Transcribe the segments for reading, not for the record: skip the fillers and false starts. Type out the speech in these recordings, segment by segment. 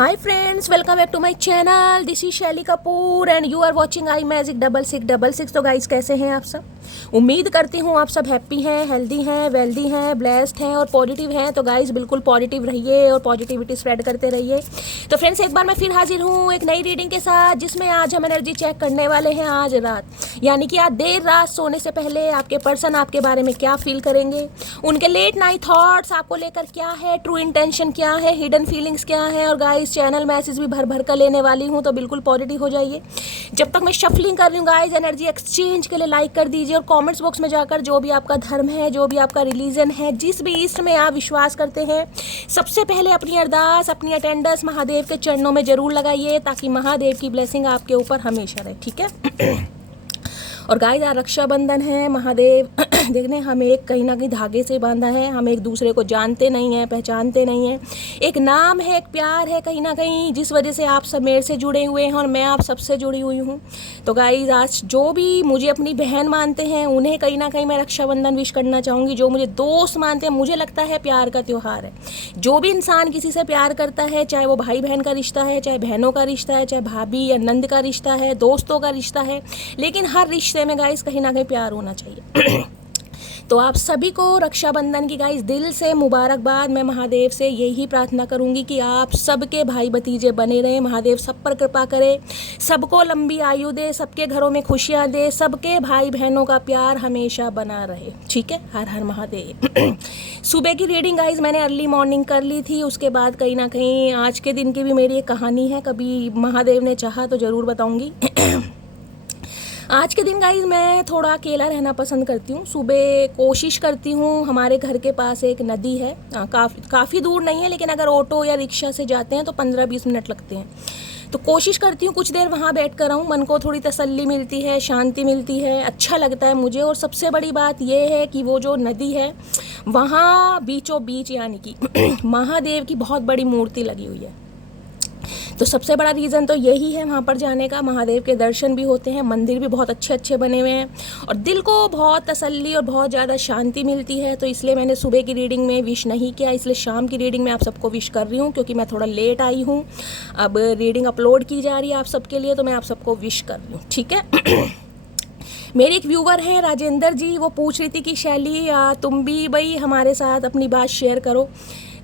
Hi friends, welcome back to my channel. This is शैली Kapoor and you are watching I magic 6666। तो guys कैसे हैं आप सब? उम्मीद करती हूँ आप सब हैप्पी हैं, हेल्दी हैं, वेल्दी हैं, ब्लेस्ड हैं और पॉजिटिव हैं। तो गाइस बिल्कुल पॉजिटिव रहिए और पॉजिटिविटी स्प्रेड करते रहिए। तो फ्रेंड्स एक बार मैं फिर हाजिर हूँ एक नई रीडिंग के साथ, जिसमें आज हम एनर्जी चेक करने वाले हैं आज रात, यानी कि आज देर रात सोने से पहले आपके पर्सन आपके बारे में क्या फील करेंगे, उनके लेट नाइट थॉट्स आपको लेकर क्या है, ट्रू इंटेंशन क्या है, हिडन फीलिंग्स क्या है। और गाइस चैनल मैसेज भी भर भर कर लेने वाली हूँ, तो बिल्कुल पॉजिटिव हो जाइए। जब तक मैं शफलिंग कर रही हूँ गाइस, एनर्जी एक्सचेंज के लिए लाइक कर दीजिए और कमेंट्स बॉक्स में जाकर जो भी आपका धर्म है, जो भी आपका रिलीजन है, जिस भी ईस्ट में आप विश्वास करते हैं, सबसे पहले अपनी अरदास, अपनी अटेंडेंस महादेव के चरणों में जरूर लगाइए, ताकि महादेव की ब्लेसिंग आपके ऊपर हमेशा रहे। ठीक है। और गाइस आज रक्षाबंधन है। महादेव देखने हमें एक कहीं ना कहीं धागे से बांधा है। हम एक दूसरे को जानते नहीं हैं, पहचानते नहीं हैं। एक नाम है, एक प्यार है कहीं ना कहीं, जिस वजह से आप सब मेरे से जुड़े हुए हैं और मैं आप सबसे जुड़ी हुई हूँ। तो गाइस आज जो भी मुझे अपनी बहन मानते हैं, उन्हें कहीं ना कहीं मैं रक्षाबंधन विश करना चाहूँगी। जो मुझे दोस्त मानते हैं, मुझे लगता है प्यार का त्यौहार है। जो भी इंसान किसी से प्यार करता है, चाहे वो भाई बहन का रिश्ता है, चाहे बहनों का रिश्ता है, चाहे भाभी या नंद का रिश्ता है, दोस्तों का रिश्ता है, लेकिन हर रिश्ते में गाइस कहीं ना कहीं प्यार होना चाहिए। तो आप सभी को रक्षाबंधन की गाइस दिल से मुबारकबाद। मैं महादेव से यही प्रार्थना करूंगी कि आप सबके भाई भतीजे बने रहें, महादेव सब पर कृपा करे, सबको लंबी आयु दे, सबके घरों में खुशियां दे, सबके भाई बहनों का प्यार हमेशा बना रहे। ठीक है, हर हर महादेव। सुबह की रीडिंग गाइस मैंने अर्ली मॉर्निंग कर ली थी। उसके बाद कहीं ना कहीं आज के दिन की भी मेरी एक कहानी है, कभी महादेव ने चाहा तो ज़रूर बताऊँगी। आज के दिन गाइस मैं थोड़ा अकेला रहना पसंद करती हूँ। सुबह कोशिश करती हूँ, हमारे घर के पास एक नदी है, काफ़ी दूर नहीं है, लेकिन अगर ऑटो या रिक्शा से जाते हैं तो 15-20 मिनट लगते हैं। तो कोशिश करती हूँ कुछ देर वहाँ बैठ कर आऊँ, मन को थोड़ी तसल्ली मिलती है, शांति मिलती है, अच्छा लगता है मुझे। और सबसे बड़ी बात यह है कि वो जो नदी है वहाँ बीचों बीच यानी कि महादेव की बहुत बड़ी मूर्ति लगी हुई है। तो सबसे बड़ा रीज़न तो यही है वहाँ पर जाने का। महादेव के दर्शन भी होते हैं, मंदिर भी बहुत अच्छे अच्छे बने हुए हैं और दिल को बहुत तसल्ली और बहुत ज़्यादा शांति मिलती है। तो इसलिए मैंने सुबह की रीडिंग में विश नहीं किया, इसलिए शाम की रीडिंग में आप सबको विश कर रही हूँ, क्योंकि मैं थोड़ा लेट आई हूँ। अब रीडिंग अपलोड की जा रही है आप सबके लिए, तो मैं आप सबको विश कर रही हूँ। ठीक है। मेरे एक व्यूवर हैं राजेंद्र जी, वो पूछ रही थी कि शैली तुम भी भाई हमारे साथ अपनी बात शेयर करो।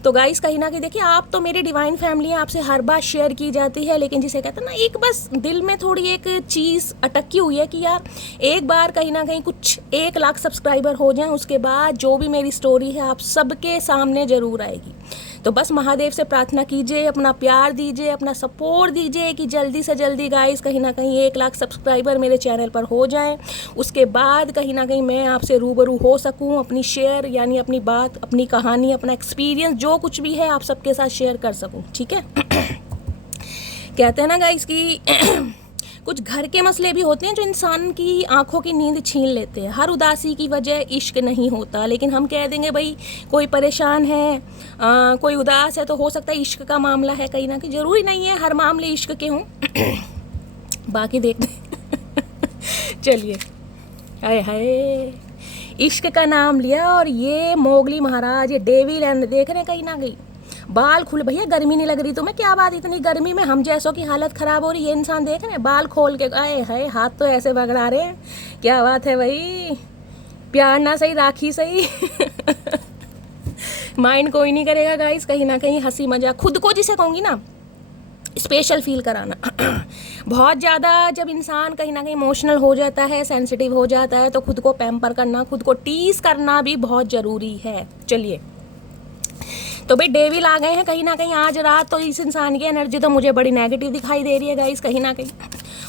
तो गाइस कहीं ना कहीं देखिए, आप तो मेरी डिवाइन फैमिली है, आपसे हर बात शेयर की जाती है, लेकिन जिसे कहते हैं ना, एक बस दिल में थोड़ी एक चीज़ अटकी हुई है कि यार एक बार कहीं ना कहीं कुछ 1 लाख सब्सक्राइबर हो जाएं, उसके बाद जो भी मेरी स्टोरी है आप सबके सामने ज़रूर आएगी। तो बस महादेव से प्रार्थना कीजिए, अपना प्यार दीजिए, अपना सपोर्ट दीजिए कि जल्दी से जल्दी गाइस कहीं ना कहीं 1 लाख सब्सक्राइबर मेरे चैनल पर हो जाएं। उसके बाद कहीं ना कहीं मैं आपसे रूबरू हो सकूं, अपनी शेयर यानी अपनी बात, अपनी कहानी, अपना एक्सपीरियंस जो कुछ भी है आप सबके साथ शेयर कर सकूं। ठीक है। कहते हैं ना गाइस कि कुछ घर के मसले भी होते हैं जो इंसान की आंखों की नींद छीन लेते हैं। हर उदासी की वजह इश्क नहीं होता, लेकिन हम कह देंगे भाई कोई परेशान है, कोई उदास है, तो हो सकता है इश्क का मामला है। कहीं ना कहीं ज़रूरी नहीं है हर मामले इश्क के हों। बाकी देखते चलिए। हाय हाय, इश्क का नाम लिया और ये मोगली महाराज, ये डेविल एंड देख रहे हैं कहीं ना कहीं बाल खुल। भैया गर्मी नहीं लग रही तुम्हें? क्या बात, इतनी गर्मी में हम जैसों की हालत ख़राब हो रही है। ये इंसान देख रहे हैं बाल खोल के, आए हाय हाथ तो ऐसे बगड़ा रहे हैं। क्या बात है भाई, प्यार ना सही राखी सही। माइंड कोई नहीं करेगा गाइस, कहीं ना कहीं हंसी मजाक, खुद को जिसे कहूँगी ना स्पेशल फील कराना। बहुत ज़्यादा जब इंसान कहीं ना कहीं इमोशनल हो जाता है, सेंसिटिव हो जाता है, तो खुद को पैम्पर करना, खुद को टीज करना भी बहुत ज़रूरी है। चलिए, तो भाई डेविल आ गए हैं कहीं ना कहीं आज रात। तो इस इंसान की एनर्जी तो मुझे बड़ी नेगेटिव दिखाई दे रही है गाइस, कहीं ना कहीं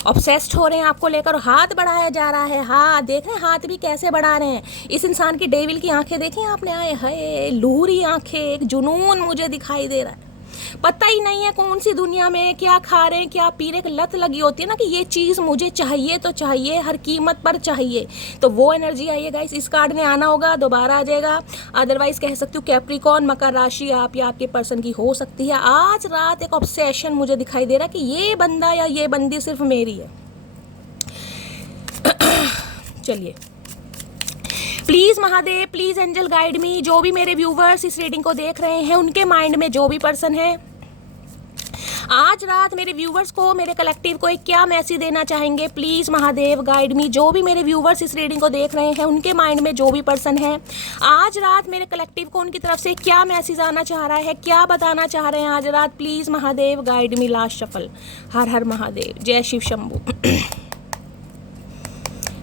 ऑब्सेस्ड हो रहे हैं आपको लेकर। हाथ बढ़ाया जा रहा है, हाथ देख रहे हैं, हाथ भी कैसे बढ़ा रहे हैं। इस इंसान की डेविल की आंखें देखी आपने? आए हाय, लूरी आंखें, एक जुनून मुझे दिखाई दे रहा है। पता ही नहीं है कौन सी दुनिया में क्या खा रहे हैं, क्या पी रहे हैं। लत लगी होती है ना कि ये चीज़ मुझे चाहिए तो चाहिए, हर कीमत पर चाहिए। तो वो एनर्जी आई है गाइस। इस कार्ड ने आना होगा, दोबारा आ जाएगा। अदरवाइज कह सकती हूँ कैप्रिकॉर्न, मकर राशि आप या आपके पर्सन की हो सकती है। आज रात एक ऑब्सेशन मुझे दिखाई दे रहा है कि ये बंदा या ये बंदी सिर्फ मेरी है। चलिए, please Mahadev, please angel guide me. जो भी मेरे व्यूवर्स इस रीडिंग को देख रहे हैं, उनके माइंड में जो भी पर्सन है, आज रात मेरे व्यूवर्स को, मेरे कलेक्टिव को एक क्या मैसेज देना चाहेंगे? प्लीज़ महादेव गाइड मी। जो भी मेरे व्यूवर्स इस रीडिंग को देख रहे हैं, उनके माइंड में जो भी पर्सन है, आज रात मेरे कलेक्टिव को उनकी तरफ से क्या मैसेज आना चाह रहा है, क्या बताना चाह रहे हैं आज रात? Please Mahadev guide me. Last shuffle. हर हर महादेव, जय शिव शंभू,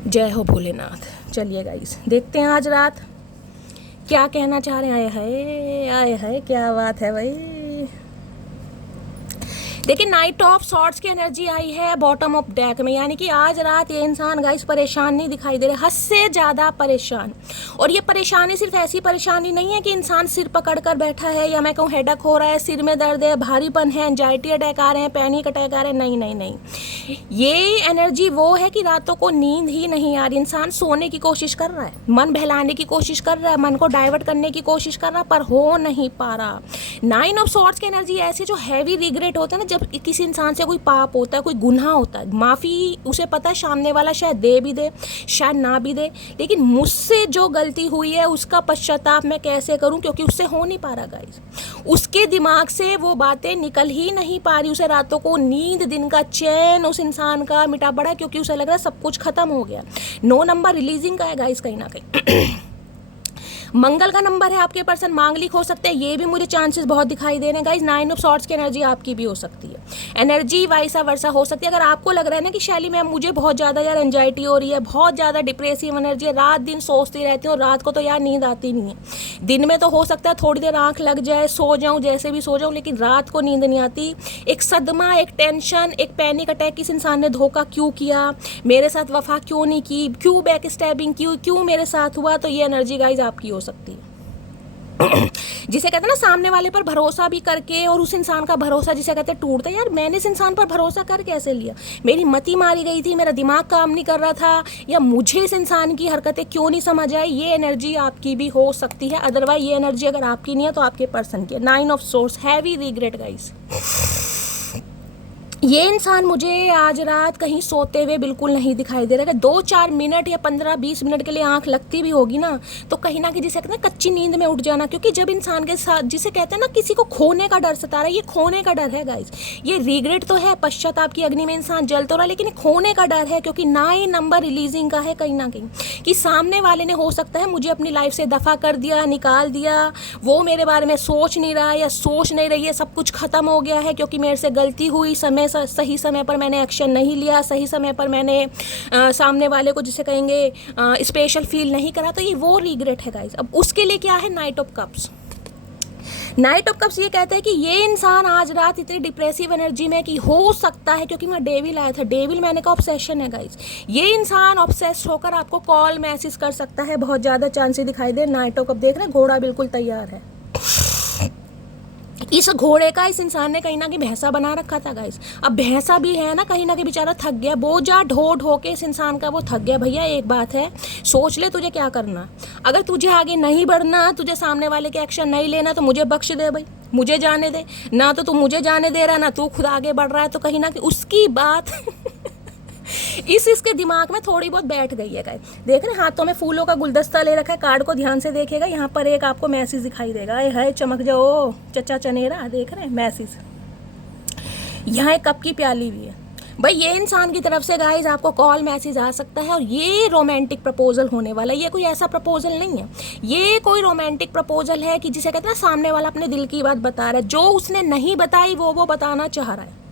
जय हो भोलेनाथ। चलिए गाइस, देखते हैं आज रात क्या कहना चाह रहे हैं। आए है क्या बात है भाई। देखिए, नाइट ऑफ सॉर्ड्स की एनर्जी आई है बॉटम ऑफ डेक में, यानी कि आज रात ये इंसान गाइस परेशान नहीं दिखाई दे रहे, हद से ज़्यादा परेशान। और ये परेशानी सिर्फ ऐसी परेशानी नहीं है कि इंसान सिर पकड़ कर बैठा है, या मैं कहूँ हेडक हो रहा है, सिर में दर्द है, भारीपन है, एंजाइटी अटैक आ रहे हैं, पैनिक अटैक आ रहे हैं। नहीं नहीं नहीं, ये एनर्जी वो है कि रातों को नींद ही नहीं आ रही। इंसान सोने की कोशिश कर रहा है, मन बहलाने की कोशिश कर रहा है, मन को डाइवर्ट करने की कोशिश कर रहा है, पर हो नहीं पा रहा। 9 ऑफ सॉर्ड्स की एनर्जी ऐसी जो हैवी रिग्रेट होता है ना, जब किसी इंसान से कोई पाप होता है, कोई गुनाह होता है, माफ़ी उसे पता है सामने वाला शायद दे भी दे, शायद ना भी दे, लेकिन मुझसे जो गलती हुई है उसका पश्चाताप मैं कैसे करूं, क्योंकि उससे हो नहीं पा रहा गाइस। उसके दिमाग से वो बातें निकल ही नहीं पा रही। उसे रातों को नींद, दिन का चैन उस इंसान का मिटा पड़ा, क्योंकि उसे लग रहा है सब कुछ खत्म हो गया। 9 नंबर रिलीजिंग का है गाइस कहीं ना कहीं। मंगल का नंबर है, आपके पर्सन मांगलिक हो सकते हैं, ये भी मुझे चांसेस बहुत दिखाई दे रहे हैं गाइस। 9 ऑफ सॉर्ड्स की एनर्जी आपकी भी हो सकती है, एनर्जी वाइसा वर्सा हो सकती है। अगर आपको लग रहा है ना कि शैली मैम मुझे बहुत ज़्यादा यार एंजाइटी हो रही है, बहुत ज़्यादा डिप्रेसिव एनर्जी है, रात दिन सोचती रहती हूँ, रात को तो यार नींद आती नहीं है। दिन में तो हो सकता है थोड़ी देर आँख लग जाए, सो जाऊँ, जैसे भी सो जाऊँ, लेकिन रात को नींद नहीं आती। एक सदमा, एक टेंशन, एक पैनिक अटैक, किस इंसान ने धोखा क्यों किया, मेरे साथ वफा क्यों नहीं की, क्यों बैक स्टैबिंग क्यों मेरे साथ हुआ, तो ये एनर्जी गाइज आपकी हो सकती है। जिसे कहते हैं ना सामने वाले पर भरोसा भी करके, और उस इंसान का भरोसा जिसे कहते हैं टूटता है। यार मैंने इस इंसान पर भरोसा कर कैसे लिया, मेरी मति मारी गई थी, मेरा दिमाग काम नहीं कर रहा था, या मुझे इस इंसान की हरकतें क्यों नहीं समझ आई, ये एनर्जी आपकी भी हो सकती है। अदरवाइज ये एनर्जी अगर आपकी नहीं है तो आपके पर्सन की है। 9 of source, heavy regret guys. ये इंसान मुझे आज रात कहीं सोते हुए बिल्कुल नहीं दिखाई दे रहा है। 2-4 मिनट या 15-20 मिनट के लिए आंख लगती भी होगी ना, तो कहीं ना कहीं जिसे कहते हैं कच्ची नींद में उठ जाना। क्योंकि जब इंसान के साथ जिसे कहते हैं ना किसी को खोने का डर सता रहा है, ये खोने का डर है गाइज। ये रिग्रेट तो है, पश्चाताप की अग्नि में इंसान जल तो रहा, लेकिन खोने का डर है, क्योंकि 9 नंबर रिलीजिंग का है कहीं ना कहीं, कि सामने वाले ने हो सकता है मुझे अपनी लाइफ से दफ़ा कर दिया, निकाल दिया, वो मेरे बारे में सोच नहीं रहा या सोच नहीं रही है, सब कुछ खत्म हो गया है क्योंकि मेरे से गलती हुई, सही समय पर मैंने एक्शन नहीं लिया, सही समय पर मैंने सामने वाले को जिसे कहेंगे स्पेशल फील नहीं करा, तो ये वो रिग्रेट है गाइस। अब उसके लिए क्या है, night of cups. Night of cups ये कहता है कि ये इंसान आज रात इतनी डिप्रेसिव एनर्जी में कि हो सकता है, क्योंकि मैं डेविल आया था, डेविल मैंने कहा ऑब्सेशन है गाइस, ये इंसान ऑब्सेस्ड होकर आपको कॉल मैसेज कर सकता है, बहुत ज़्यादा चांसेस दिखाई दे। नाइट ऑफ कप देख रहे हैं, घोड़ा बिल्कुल तैयार है। इस घोड़े का इस इंसान ने कहीं ना कहीं भैंसा बना रखा था गाइस। अब भैंसा भी है ना, कहीं ना कहीं बेचारा थक गया, बोझा ढो ढो के इस इंसान का वो थक गया। भैया एक बात है, सोच ले तुझे क्या करना। अगर तुझे आगे नहीं बढ़ना, तुझे सामने वाले के एक्शन नहीं लेना, तो मुझे बख्श दे भाई, मुझे जाने दे ना। तो तू मुझे जाने दे रहा ना, तू खुद आगे बढ़ रहा है, तो कहीं ना कहीं उसकी बात इसके दिमाग में थोड़ी बहुत बैठ गई है गाइस। देख रहे हाथों में फूलों का गुलदस्ता ले रखा है, कार्ड को ध्यान से देखेगा, यहाँ पर एक आपको मैसेज दिखाई देगा, है चमक जाओ चचा चनेरा, देख रहे हैं मैसेज, यहाँ एक कप की प्याली भी है भाई। ये इंसान की तरफ से गाइस आपको कॉल मैसेज आ सकता है, और ये रोमांटिक प्रपोजल होने वाला है। ये कोई ऐसा प्रपोजल नहीं है, ये कोई रोमांटिक प्रपोजल है कि जिसे कहते हैं ना सामने वाला अपने दिल की बात बता रहा है, जो उसने नहीं बताई वो बताना चाह रहा है।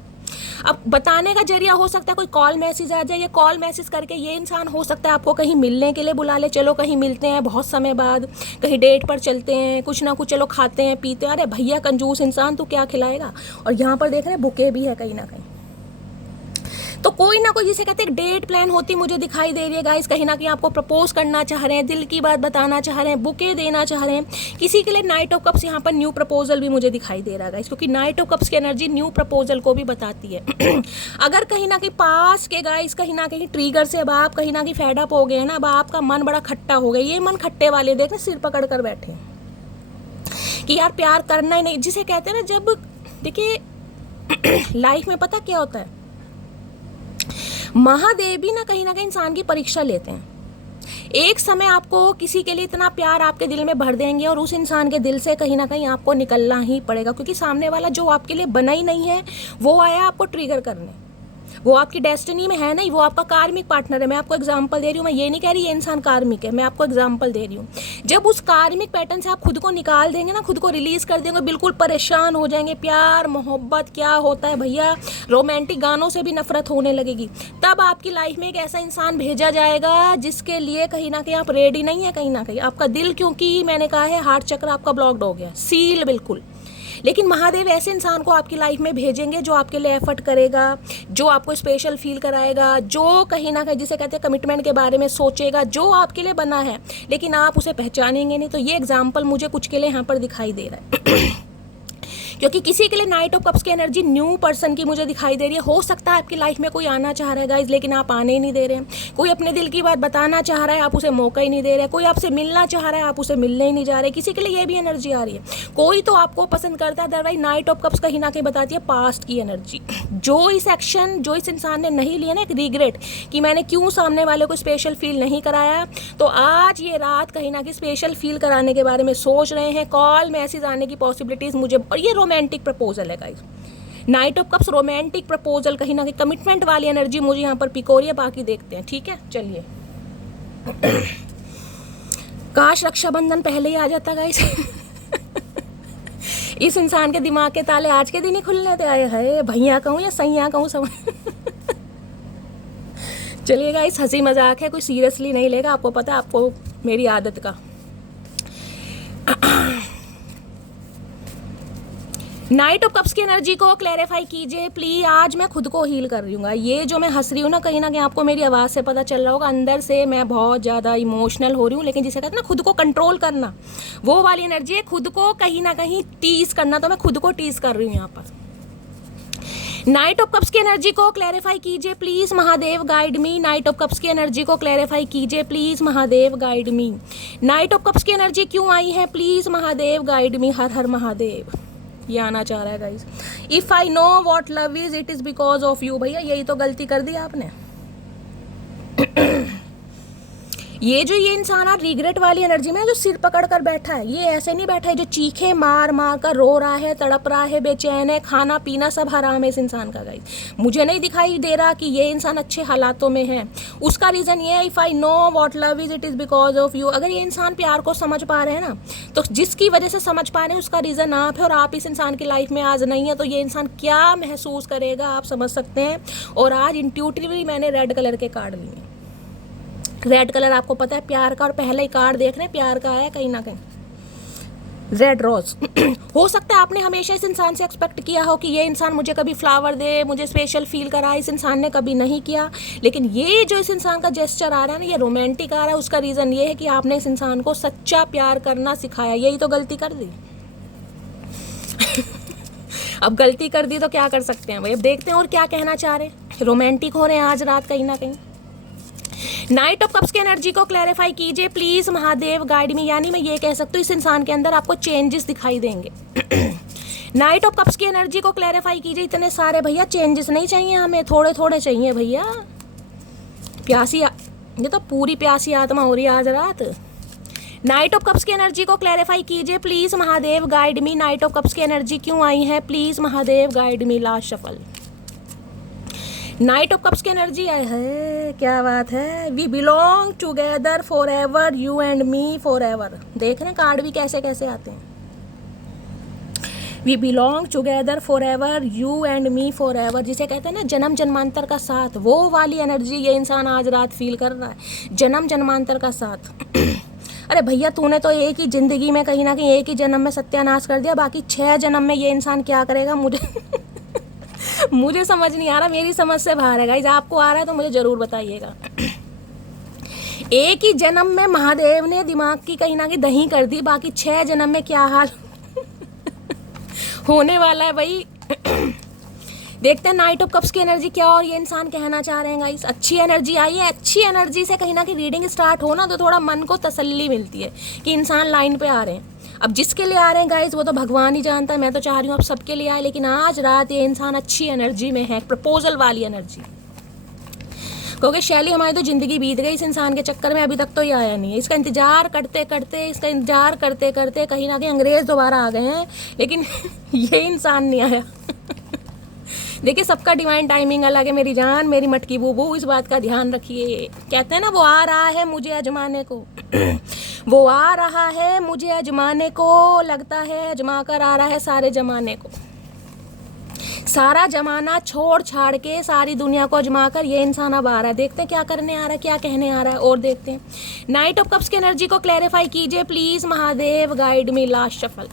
अब बताने का जरिया हो सकता है कोई कॉल मैसेज आ जाए, ये कॉल मैसेज करके ये इंसान हो सकता है आपको कहीं मिलने के लिए बुला ले, चलो कहीं मिलते हैं बहुत समय बाद, कहीं डेट पर चलते हैं, कुछ ना कुछ चलो खाते हैं पीते हैं। अरे भैया कंजूस इंसान, तू क्या खिलाएगा। और यहाँ पर देख रहे हैं बुके भी है कहीं ना कहीं, तो कोई ना कोई जिसे कहते हैं डेट प्लान होती मुझे दिखाई दे रही है गाइस। कहीं ना कहीं आपको प्रपोज करना चाह रहे हैं, दिल की बात बताना चाह रहे हैं, बुके देना चाह रहे हैं किसी के लिए। नाइट ऑफ कप्स यहाँ पर न्यू प्रपोजल भी मुझे दिखाई दे रहा है गाइस, क्योंकि नाइट ऑफ कप्स की एनर्जी न्यू प्रपोजल को भी बताती है। अगर कहीं ना कहीं पास के गाइस कहीं ना कहीं ट्रिगर से अब आप कहीं ना कहीं फेड अप हो गए हैं ना, अब आपका मन बड़ा खट्टा हो गया, ये मन खट्टे वाले देख सिर पकड़ कर बैठे कि यार प्यार करना ही नहीं, जिसे कहते हैं ना, जब देखिए लाइफ में पता क्या होता है, महादेव भी ना कहीं इंसान की परीक्षा लेते हैं एक समय आपको किसी के लिए इतना प्यार आपके दिल में भर देंगे और उस इंसान के दिल से कहीं ना कहीं आपको निकलना ही पड़ेगा, क्योंकि सामने वाला जो आपके लिए बना ही नहीं है वो आया आपको ट्रिगर करने। वो आपकी डेस्टिनी में है नहीं, वो आपका कार्मिक पार्टनर है। मैं आपको एग्जांपल दे रही हूँ, मैं ये नहीं कह रही ये इंसान कार्मिक है, मैं आपको एग्जांपल दे रही हूँ। जब उस कार्मिक पैटर्न से आप खुद को निकाल देंगे ना, खुद को रिलीज कर देंगे, बिल्कुल परेशान हो जाएंगे, प्यार मोहब्बत क्या होता है भैया, रोमांटिक गानों से भी नफरत होने लगेगी, तब आपकी लाइफ में एक ऐसा इंसान भेजा जाएगा जिसके लिए कहीं ना कहीं आप रेडी नहीं है। कहीं ना कहीं आपका दिल, क्योंकि मैंने कहा है हार्ट चक्र आपका ब्लॉक्ड हो गया, सील बिल्कुल। लेकिन महादेव ऐसे इंसान को आपकी लाइफ में भेजेंगे जो आपके लिए एफर्ट करेगा, जो आपको स्पेशल फील कराएगा, जो कहीं ना कहीं जिसे कहते हैं कमिटमेंट के बारे में सोचेगा, जो आपके लिए बना है, लेकिन आप उसे पहचानेंगे नहीं। तो ये एग्जाम्पल मुझे कुछ के लिए यहाँ पर दिखाई दे रहा है क्योंकि किसी के लिए नाइट ऑफ कप्स की एनर्जी न्यू पर्सन की मुझे दिखाई दे रही है। हो सकता है आपकी लाइफ में कोई आना चाह रहा है गाइज, लेकिन आप आने ही नहीं दे रहे हैं। कोई अपने दिल की बात बताना चाह रहा है, आप उसे मौका ही नहीं दे रहे। कोई आपसे मिलना चाह रहा है, आप उसे मिलने ही नहीं जा रहे। किसी के लिए ये भी एनर्जी आ रही है, कोई तो आपको पसंद करता है, अदरवाइज नाइट ऑफ कप्स कहीं ना कहीं बताती है पास्ट की एनर्जी। जो इस एक्शन जो इस इंसान ने नहीं लिया ना, एक रिग्रेट कि मैंने क्यों सामने वाले को स्पेशल फील नहीं कराया, तो आज ये रात कहीं ना कहीं स्पेशल फील कराने के बारे में सोच रहे हैं। कॉल मैसेज आने की पॉसिबिलिटीज मुझे, और ये रोमांटिक प्रपोजल है guys. Night of cups romantic proposal, कहीं ना कहीं कमिटमेंट वाली एनर्जी मुझे यहाँ पर पिक हो रही है। बाकी देखते हैं, ठीक है चलिए। काश रक्षाबंधन पहले ही आ जाता गाइस। इस इंसान के दिमाग के ताले आज के दिन ही खुलने थे। आए है भैया कहूँ या सैया कहूँ समझ। चलिए गाइस, हंसी मजाक है, कोई सीरियसली नहीं लेगा, आपको पता है आपको मेरी आदत का। नाइट ऑफ कप्स की एनर्जी को क्लैरिफाई कीजिए प्लीज। आज मैं खुद को हील कर रही हूँ। ये जो मैं हंस रही हूँ ना कहीं आपको मेरी आवाज़ से पता चल रहा होगा, अंदर से मैं बहुत ज़्यादा इमोशनल हो रही हूँ। लेकिन जिसे कहते हैं ना खुद को कंट्रोल करना, वो वाली एनर्जी है, खुद को कहीं ना कहीं टीज करना। तो मैं खुद को टीज कर रही हूँ यहाँ पर। नाइट ऑफ कप्स की एनर्जी को क्लैरिफाई कीजिए please, Mahadev guide me. Knight of cups की एनर्जी को क्लैरिफाई कीजिए please, Mahadev guide me. Knight of cups की एनर्जी क्यों आई है प्लीज, महादेव गाइड मी। हर हर महादेव, ये आना चाह रहा है guys. If I know what love is, it is because of you. भैया यही तो गलती कर दी आपने। ये जो ये इंसान आप रिग्रेट वाली एनर्जी में जो सिर पकड़ कर बैठा है, ये ऐसे नहीं बैठा है जो चीखे मार मार कर रो रहा है, तड़प रहा है, बेचैन है, खाना पीना सब हराम है इस इंसान का गाइस। मुझे नहीं दिखाई दे रहा कि ये इंसान अच्छे हालातों में है। उसका रीज़न ये है, if I know what love is, it is because of you. अगर ये इंसान प्यार को समझ पा रहे हैं ना, तो जिसकी वजह से समझ पा रहे हैं उसका रीज़न आप है, और आप इस इंसान की लाइफ में आज नहीं है। तो ये इंसान क्या महसूस करेगा आप समझ सकते हैं। और आज इंट्यूटिवली मैंने रेड कलर के कार्ड लिए। रेड कलर आपको पता है प्यार का, और पहले ही कार्ड देख रहे हैं प्यार का आया कहीं ना कहीं, रेड रोज। हो सकता है आपने हमेशा इस इंसान से एक्सपेक्ट किया हो कि ये इंसान मुझे कभी फ्लावर दे, मुझे स्पेशल फील कराए। इस इंसान ने कभी नहीं किया। लेकिन ये जो इस इंसान का जेस्चर आ रहा है ना, ये रोमांटिक आ रहा है। उसका रीज़न ये है कि आपने इस इंसान को सच्चा प्यार करना सिखाया। यही तो गलती कर दी। अब गलती कर दी तो क्या कर सकते हैं भाई। अब देखते हैं और क्या कहना चाह रहे हैं। रोमांटिक हो रहे हैं आज रात कहीं ना कहीं। नाइट ऑफ कप्स की एनर्जी को क्लैरिफाई कीजिए प्लीज, महादेव गाइड मी। यानी मैं ये कह सकती हूँ इस इंसान के अंदर आपको चेंजेस दिखाई देंगे। नाइट ऑफ कप्स की एनर्जी को क्लैरिफाई कीजिए। इतने सारे भैया चेंजेस नहीं चाहिए हमें, थोड़े थोड़े चाहिए भैया। प्यासी ये तो पूरी प्यासी आत्मा हो रही है आज रात। नाइट ऑफ कप्स की एनर्जी को क्लैरिफाई कीजिए please, Mahadev guide me. Knight of cups की एनर्जी क्यों आई है please, Mahadev guide me. Last shuffle. Knight of cups की एनर्जी आई है, क्या बात है। We belong together forever, you and me forever. देख रहे हैं कार्ड भी कैसे कैसे आते हैं। We belong together forever, you and me forever, जिसे कहते हैं ना जन्म जन्मांतर का साथ। वो वाली एनर्जी ये इंसान आज रात फील कर रहा है, जन्म जन्मांतर का साथ। अरे भैया तूने तो एक ही जिंदगी में कहीं ना कहीं एक ही जन्म में सत्यानाश कर दिया, बाकी 6 जन्म में ये इंसान क्या करेगा मुझे मुझे समझ नहीं आ रहा। मेरी समझ से बाहर है गाइस। आपको आ रहा है तो मुझे ज़रूर बताइएगा। एक ही जन्म में महादेव ने दिमाग की कहीं ना कहीं दही कर दी, बाकी 6 जन्म में क्या हाल होने वाला है भाई। देखते हैं नाइट ऑफ कप्स की एनर्जी क्या और ये इंसान कहना चाह रहे हैं गाइस। अच्छी एनर्जी आई है। अच्छी एनर्जी से कहीं ना कहीं रीडिंग स्टार्ट हो ना, तो थोड़ा मन को तसल्ली मिलती है कि इंसान लाइन पे आ रहे हैं। अब जिसके लिए आ रहे हैं गाइस वो तो भगवान ही जानता है। मैं तो चाह रही हूँ अब सबके लिए आए, लेकिन आज रात ये इंसान अच्छी एनर्जी में है, प्रपोजल वाली एनर्जी। क्योंकि शैली हमारी तो ज़िंदगी बीत गई इस इंसान के चक्कर में, अभी तक तो ये आया नहीं है। इसका इंतज़ार करते करते कहीं ना कहीं अंग्रेज़ दोबारा आ गए हैं, लेकिन ये इंसान नहीं आया। देखिए, सबका डिवाइन टाइमिंग अलग है मेरी जान, मेरी मटकी बूबू, इस बात का ध्यान रखिए। कहते हैं ना, वो आ रहा है मुझे आजमाने को, वो आ रहा है मुझे आजमाने को, लगता है आजमा कर आ रहा है सारे जमाने को। सारा जमाना छोड़ छाड़ के सारी दुनिया को आजमा कर ये इंसान अब आ रहा है। देखते हैं क्या करने आ रहा है, क्या कहने आ रहा है, और देखते हैं। नाइट ऑफ कप्स की एनर्जी को क्लैरिफाई कीजिए please Mahadev, guide me last shuffle.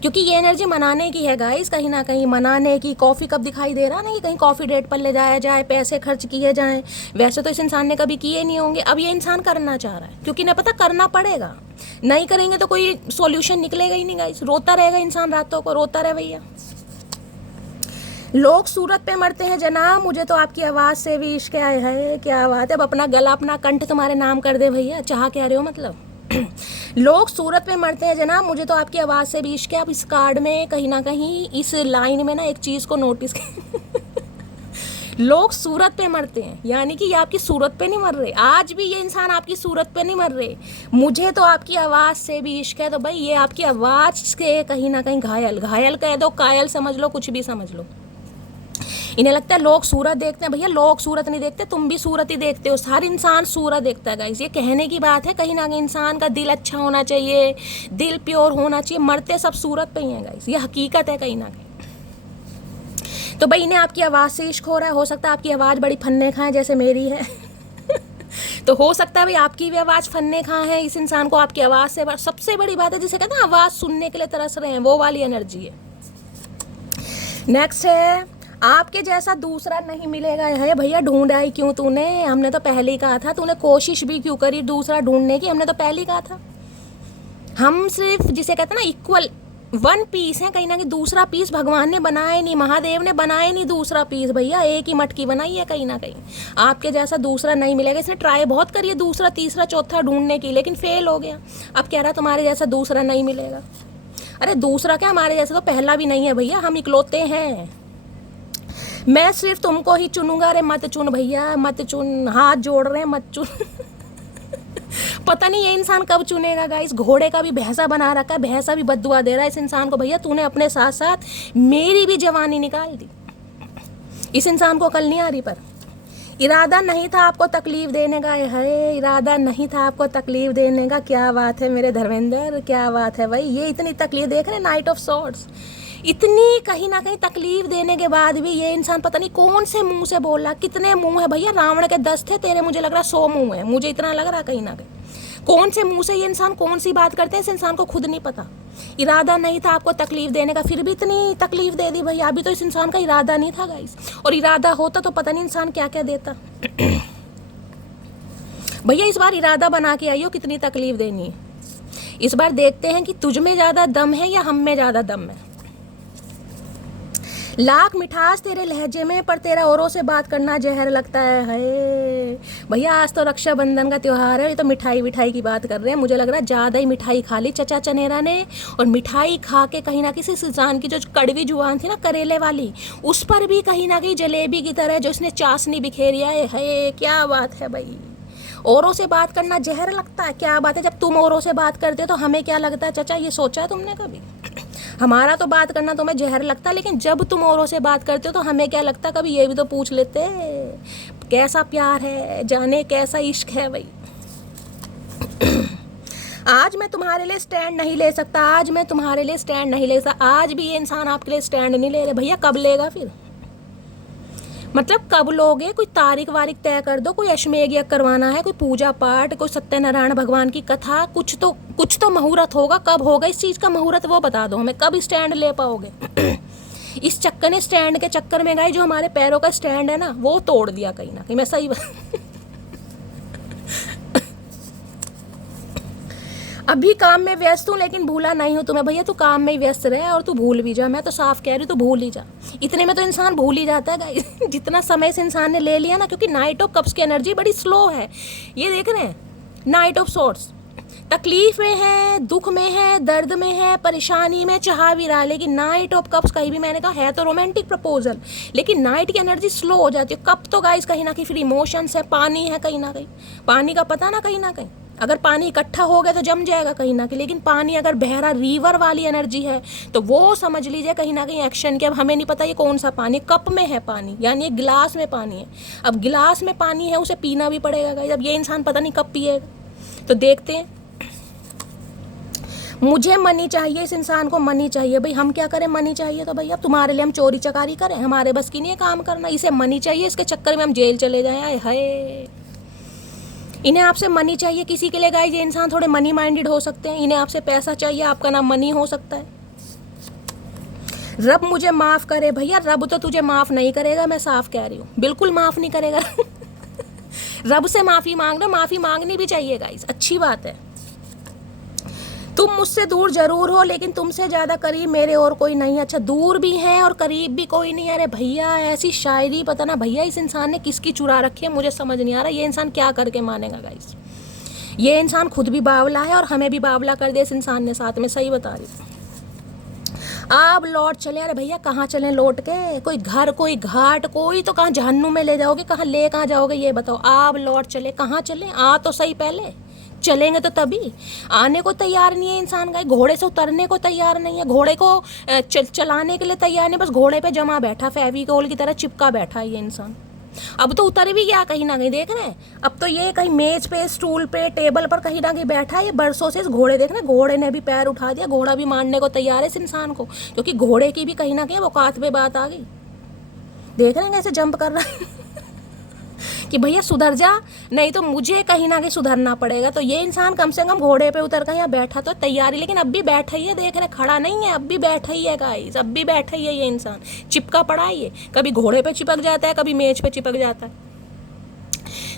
क्योंकि ये एनर्जी मनाने की है गाइस, कहीं ना कहीं मनाने की। कॉफ़ी कप दिखाई दे रहा ना कि कहीं कॉफ़ी डेट पर ले जाया जाए, पैसे खर्च किए जाएं। वैसे तो इस इंसान ने कभी किए नहीं होंगे, अब ये इंसान करना चाह रहा है, क्योंकि ना पता करना पड़ेगा। नहीं करेंगे तो कोई सॉल्यूशन निकलेगा ही नहीं गाइस। रोता रहेगा इंसान रातों को, रोता रहे भैया। लोग सूरत पे मरते हैं जनाब, मुझे तो आपकी आवाज़ से भी इश्क आया है। क्या बात है, अब अपना गला अपना कंठ तुम्हारे नाम कर दे भैया, चाह कह रहे हो मतलब। लोग सूरत पे मरते हैं जनाब, मुझे तो आपकी आवाज़ से भी इश्क है। अब इस कार्ड में कहीं ना कहीं इस लाइन में ना एक चीज़ को नोटिस लोग सूरत पे मरते हैं, यानी कि ये आपकी सूरत पे नहीं मर रहे। आज भी ये इंसान आपकी सूरत पे नहीं मर रहे। मुझे तो आपकी आवाज़ से भी इश्क है, तो भाई ये आपकी आवाज़ के कहीं ना कहीं घायल कह दो, कायल समझ लो, कुछ भी समझ लो। इन्हें लगता है लोग सूरत देखते हैं। भैया लोग सूरत नहीं देखते, तुम भी सूरत ही देखते हो। हर इंसान सूरत देखता है गाइस, ये कहने की बात है। कहीं ना कहीं इंसान का दिल अच्छा होना चाहिए, दिल प्योर होना चाहिए। मरते सब सूरत पे ही हैं गाइस, ये हकीकत है कहीं ना कहीं। तो भाई इन्हें आपकी आवाज़ से इश्क हो रहा है। हो सकता है आपकी आवाज़ बड़ी फन्ने खाएं जैसे मेरी है। तो हो सकता है भाई आपकी भी आवाज़ फन्ने खां है। इस इंसान को आपकी आवाज़ से सबसे बड़ी बात है, जिसे कहते हैं आवाज़ सुनने के लिए तरस रहे हैं, वो वाली एनर्जी है। नेक्स्ट है, आपके जैसा दूसरा नहीं मिलेगा है। भैया ढूंढ आई क्यों तूने, हमने तो पहले ही कहा था। तूने कोशिश भी क्यों करी दूसरा ढूंढने की, हमने तो पहले ही कहा था। हम सिर्फ जिसे कहते हैं ना इक्वल वन पीस है, कहीं ना कहीं दूसरा पीस भगवान ने बनाया नहीं, महादेव ने बनाया नहीं दूसरा पीस। भैया एक ही मटकी बनाई है कहीं ना कहीं। आपके जैसा दूसरा नहीं मिलेगा। इसने ट्राई बहुत करी है दूसरा तीसरा चौथा ढूंढने की, लेकिन फेल हो गया। अब कह रहा तुम्हारे जैसा दूसरा नहीं मिलेगा। अरे दूसरा क्या, हमारे जैसा तो पहला भी नहीं है भैया, हम इकलौते हैं। मैं सिर्फ तुमको ही चुनूंगा। अरे मत चुन भैया, मत चुन, हाथ जोड़ रहे हैं, मत चुन। पता नहीं ये इंसान कब चुनेगा गाइस। घोड़े का भी भैंसा बना रखा है, भैंसा भी बद्दुआ दे रहा है इस इंसान को। भैया तूने अपने साथ साथ मेरी भी जवानी निकाल दी। इस इंसान को कल नहीं आ रही, पर इरादा नहीं था आपको तकलीफ देने का। है इरादा नहीं था आपको तकलीफ देने का। क्या बात है मेरे धर्मेंद्र, क्या बात है भाई। ये इतनी तकलीफ देख रहे, नाइट ऑफ सॉर्ड्स, इतनी कहीं ना कहीं तकलीफ देने के बाद भी ये इंसान पता नहीं कौन से मुंह से बोल रहा। कितने मुंह है भैया, रावण के 10 थे, तेरे मुझे लग रहा 100 मुंह है। मुझे इतना लग रहा कहीं ना कहीं। कौन से मुंह से ये इंसान कौन सी बात करते हैं, इस इंसान को खुद नहीं पता। इरादा नहीं था आपको तकलीफ देने का, फिर भी इतनी तकलीफ दे दी भैया। अभी तो इस इंसान का इरादा नहीं था गाइस, और इरादा होता तो पता नहीं इंसान क्या क्या देता। भैया इस बार इरादा बना के आइयो कितनी तकलीफ देनी है। इस बार देखते हैं कि तुझ में ज़्यादा दम है या हम में ज़्यादा दम है। लाख मिठास तेरे लहजे में, पर तेरा औरों से बात करना जहर लगता है। भैया आज तो रक्षाबंधन का त्यौहार है, ये तो मिठाई विठाई की बात कर रहे हैं। मुझे लग रहा है ज़्यादा ही मिठाई खा ली चचा चनेरा ने, और मिठाई खा के कहीं ना किसी इंसान की जो कड़वी जुबान थी ना करेले वाली, उस पर भी कहीं ना कहीं जलेबी की तरह जो इसने चाशनी बिखेरी है। क्या बात है भाई, औरों से बात करना जहर लगता है। क्या बात है, जब तुम औरों से बात करते हो तो हमें क्या लगता है चचा, ये सोचा है तुमने कभी? हमारा तो बात करना तुम्हें जहर लगता है, लेकिन जब तुम औरों से बात करते हो तो हमें क्या लगता है, कभी ये भी तो पूछ लेते कैसा प्यार है, जाने कैसा इश्क है भाई। आज मैं तुम्हारे लिए स्टैंड नहीं ले सकता, आज मैं तुम्हारे लिए स्टैंड नहीं ले सकता। आज भी ये इंसान आपके लिए स्टैंड नहीं ले रहे। भैया कब लेगा फिर, मतलब कब लोगे? कोई तारीख वारीख तय कर दो। कोई अश्वमेध यज्ञ करवाना है, कोई पूजा पाठ, कोई सत्यनारायण भगवान की कथा, कुछ तो मुहूर्त होगा। कब होगा इस चीज़ का मुहूर्त, वो बता दो हमें। कब स्टैंड ले पाओगे? इस चक्कर ने स्टैंड के चक्कर में गए, जो हमारे पैरों का स्टैंड है ना, वो तोड़ दिया कहीं ना कहीं। मैं सही अभी काम में व्यस्त हूँ, लेकिन भूला नहीं हूँ तुम्हें। भैया तू काम में ही व्यस्त रहे और तू भूल भी जा। मैं तो साफ कह रही हूँ, तू भूल ही जा। इतने में तो इंसान भूल ही जाता है गाइस, जितना समय से इंसान ने ले लिया ना। क्योंकि नाइट ऑफ कप्स की एनर्जी बड़ी स्लो है। ये देख रहे हैं, नाइट ऑफ सॉर्ड्स तकलीफ में है, दुख में है, दर्द में है, परेशानी में, चाह भी रहा है। लेकिन नाइट ऑफ कप्स कहीं भी मैंने कहा है तो रोमांटिक प्रपोजल, लेकिन नाइट की एनर्जी स्लो हो जाती है। कप तो गाइस कहीं ना कहीं फिर इमोशंस है, पानी है कहीं ना कहीं, पानी का पता ना कहीं ना कहीं अगर पानी इकट्ठा हो गया तो जम जाएगा कहीं ना कहीं, लेकिन पानी अगर बहरा रिवर वाली एनर्जी है तो वो समझ लीजिए कहीं ना कहीं एक्शन के। अब हमें नहीं पता ये कौन सा पानी, कप में है पानी यानी एक गिलास में पानी है। अब गिलास में पानी है, उसे पीना भी पड़ेगा गाइस। अब ये इंसान पता नहीं कब पिएगा। तो देखते हैं, मुझे मनी चाहिए, इस इंसान को मनी चाहिए। भाई हम क्या करें, मनी चाहिए तो भाई अब तुम्हारे लिए हम चोरी चकारी करें, हमारे बस की नहीं है काम करना। इसे मनी चाहिए, इसके चक्कर में हम जेल चले जाएं। आए हाय, इन्हें आपसे मनी चाहिए। किसी के लिए गाइस ये इंसान थोड़े मनी माइंडेड हो सकते हैं, इन्हें आपसे पैसा चाहिए, आपका नाम मनी हो सकता है। रब मुझे माफ करे, भैया रब तो तुझे माफ नहीं करेगा, मैं साफ कह रही हूँ, बिल्कुल माफ नहीं करेगा। रब से माफी मांग लो, माफी मांगनी भी चाहिए गाइस, अच्छी बात है। तुम मुझसे दूर जरूर हो लेकिन तुमसे ज़्यादा करीब मेरे और कोई नहीं। अच्छा, दूर भी हैं और करीब भी कोई नहीं। अरे भैया ऐसी शायरी पता ना भैया इस इंसान ने किसकी चुरा रखी है, मुझे समझ नहीं आ रहा। ये इंसान क्या करके मानेगा गाइस, ये इंसान खुद भी बावला है और हमें भी बावला कर दिया इस इंसान ने साथ में, सही बता रही हूँ। आप लौट चले। अरे भैया कहाँ चलें लौट के, कोई घर, कोई घाट, कोई तो कहाँ जहन्नुम में ले जाओगे, कहाँ ले कहाँ जाओगे ये बताओ। आप लौट चले, कहाँ चलें, आ तो सही पहले, चलेंगे तो तभी। आने को तैयार नहीं है इंसान का, घोड़े से उतरने को तैयार नहीं है, घोड़े को चलाने के लिए तैयार नहीं, बस घोड़े पे जमा बैठा, फेविकोल की तरह चिपका बैठा है ये इंसान। अब तो उतर भी गया कहीं ना कहीं, देख रहे हैं। अब तो ये कहीं मेज पे, स्टूल पे, टेबल पर कहीं ना कहीं बैठा है ये बरसों से। इस घोड़े देख रहे हैं, घोड़े ने भी पैर उठा दिया, घोड़ा भी मारने को तैयार है इस इंसान को, क्योंकि घोड़े की भी कहीं ना कहीं औकात पे बात आ गई। देख रहे हैं कैसे जंप कर रहा है कि भैया सुधर जा, नहीं तो मुझे कहीं ना कहीं सुधरना पड़ेगा। तो ये इंसान कम से कम घोड़े पे उतर कर यहाँ बैठा तो तैयारी, लेकिन अब भी बैठा ही है, देख रहे, खड़ा नहीं है, अब भी बैठा ही है गाइस, अब भी बैठा ही है ये इंसान, चिपका पड़ा है ये। कभी घोड़े पे चिपक जाता है, कभी मेज पे चिपक जाता है।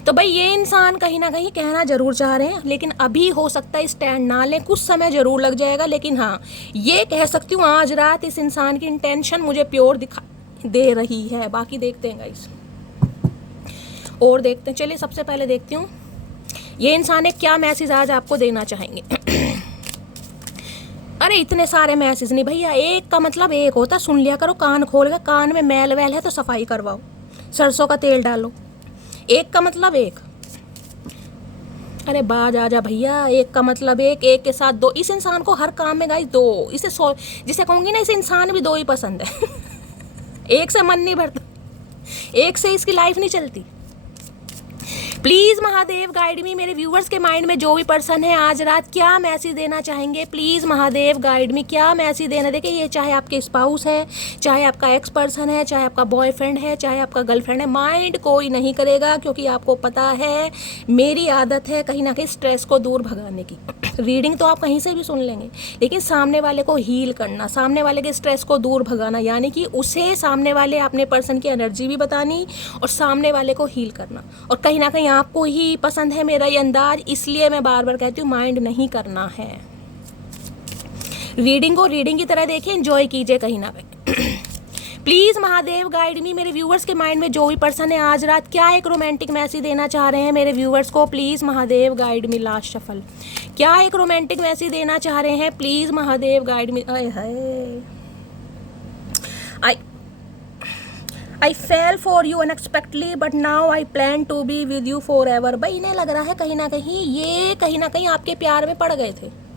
तो भाई ये इंसान कहीं ना कहीं कहना जरूर चाह रहे हैं, लेकिन अभी हो सकता है स्टैंड ना लें, कुछ समय जरूर लग जाएगा। लेकिन हाँ ये कह सकती हूँ आज रात इस इंसान की इंटेंशन मुझे प्योर दिखाई दे रही है। बाकी देखते हैं गाइस, और देखते हैं। चलिए सबसे पहले देखती हूँ ये इंसान ने क्या मैसेज आज आपको देना चाहेंगे। अरे इतने सारे मैसेज नहीं भैया, एक का मतलब एक होता, सुन लिया करो कान खोल कर। कान में मैल वैल है तो सफाई करवाओ, सरसों का तेल डालो। एक का मतलब एक, अरे बाज आ जा भैया, एक का मतलब एक, एक के साथ दो। इस इंसान को हर काम में गाइस दो, इसे जिसे कहूँगी ना, इसे इंसान भी दो ही पसंद है। एक से मन नहीं भरता, एक से इसकी लाइफ नहीं चलती। प्लीज़ महादेव गाइड मी, मेरे व्यूवर्स के माइंड में जो भी पर्सन है आज रात क्या मैसेज देना चाहेंगे। प्लीज़ महादेव गाइड मी, क्या मैसेज देना। देखिए ये चाहे आपके स्पाउस है, चाहे आपका एक्स पर्सन है, चाहे आपका बॉयफ्रेंड है, चाहे आपका गर्लफ्रेंड है, माइंड कोई नहीं करेगा, क्योंकि आपको पता है मेरी आदत है कहीं ना कहीं स्ट्रेस को दूर भगाने की। रीडिंग तो आप कहीं से भी सुन लेंगे, लेकिन सामने वाले को हील करना, सामने वाले के स्ट्रेस को दूर भगाना, यानी कि उसे सामने वाले अपने पर्सन की एनर्जी भी बतानी और सामने वाले को हील करना। और कहीं ना कहीं आपको ही पसंद है मेरा ये अंदाज, इसलिए मैं बार बार कहती हूँ माइंड नहीं करना है। रीडिंग को रीडिंग की तरह देखिए, एंजॉय कीजिए कहीं ना कहीं। प्लीज़ महादेव गाइड मी, मेरे व्यूवर्स के माइंड में जो भी पर्सन है आज रात क्या एक रोमांटिक मैसेज देना चाह रहे हैं मेरे व्यूवर्स को। Please Mahadev guide me, last shuffle, क्या एक रोमांटिक मैसेज देना चाह रहे हैं। प्लीज़ महादेव गाइड मी। आए हाय, I fell for you unexpectedly but now I plan to be with you forever। भाई इन्हें लग रहा है कहीं ना कहीं आपके प्यार में पड़ गए थे।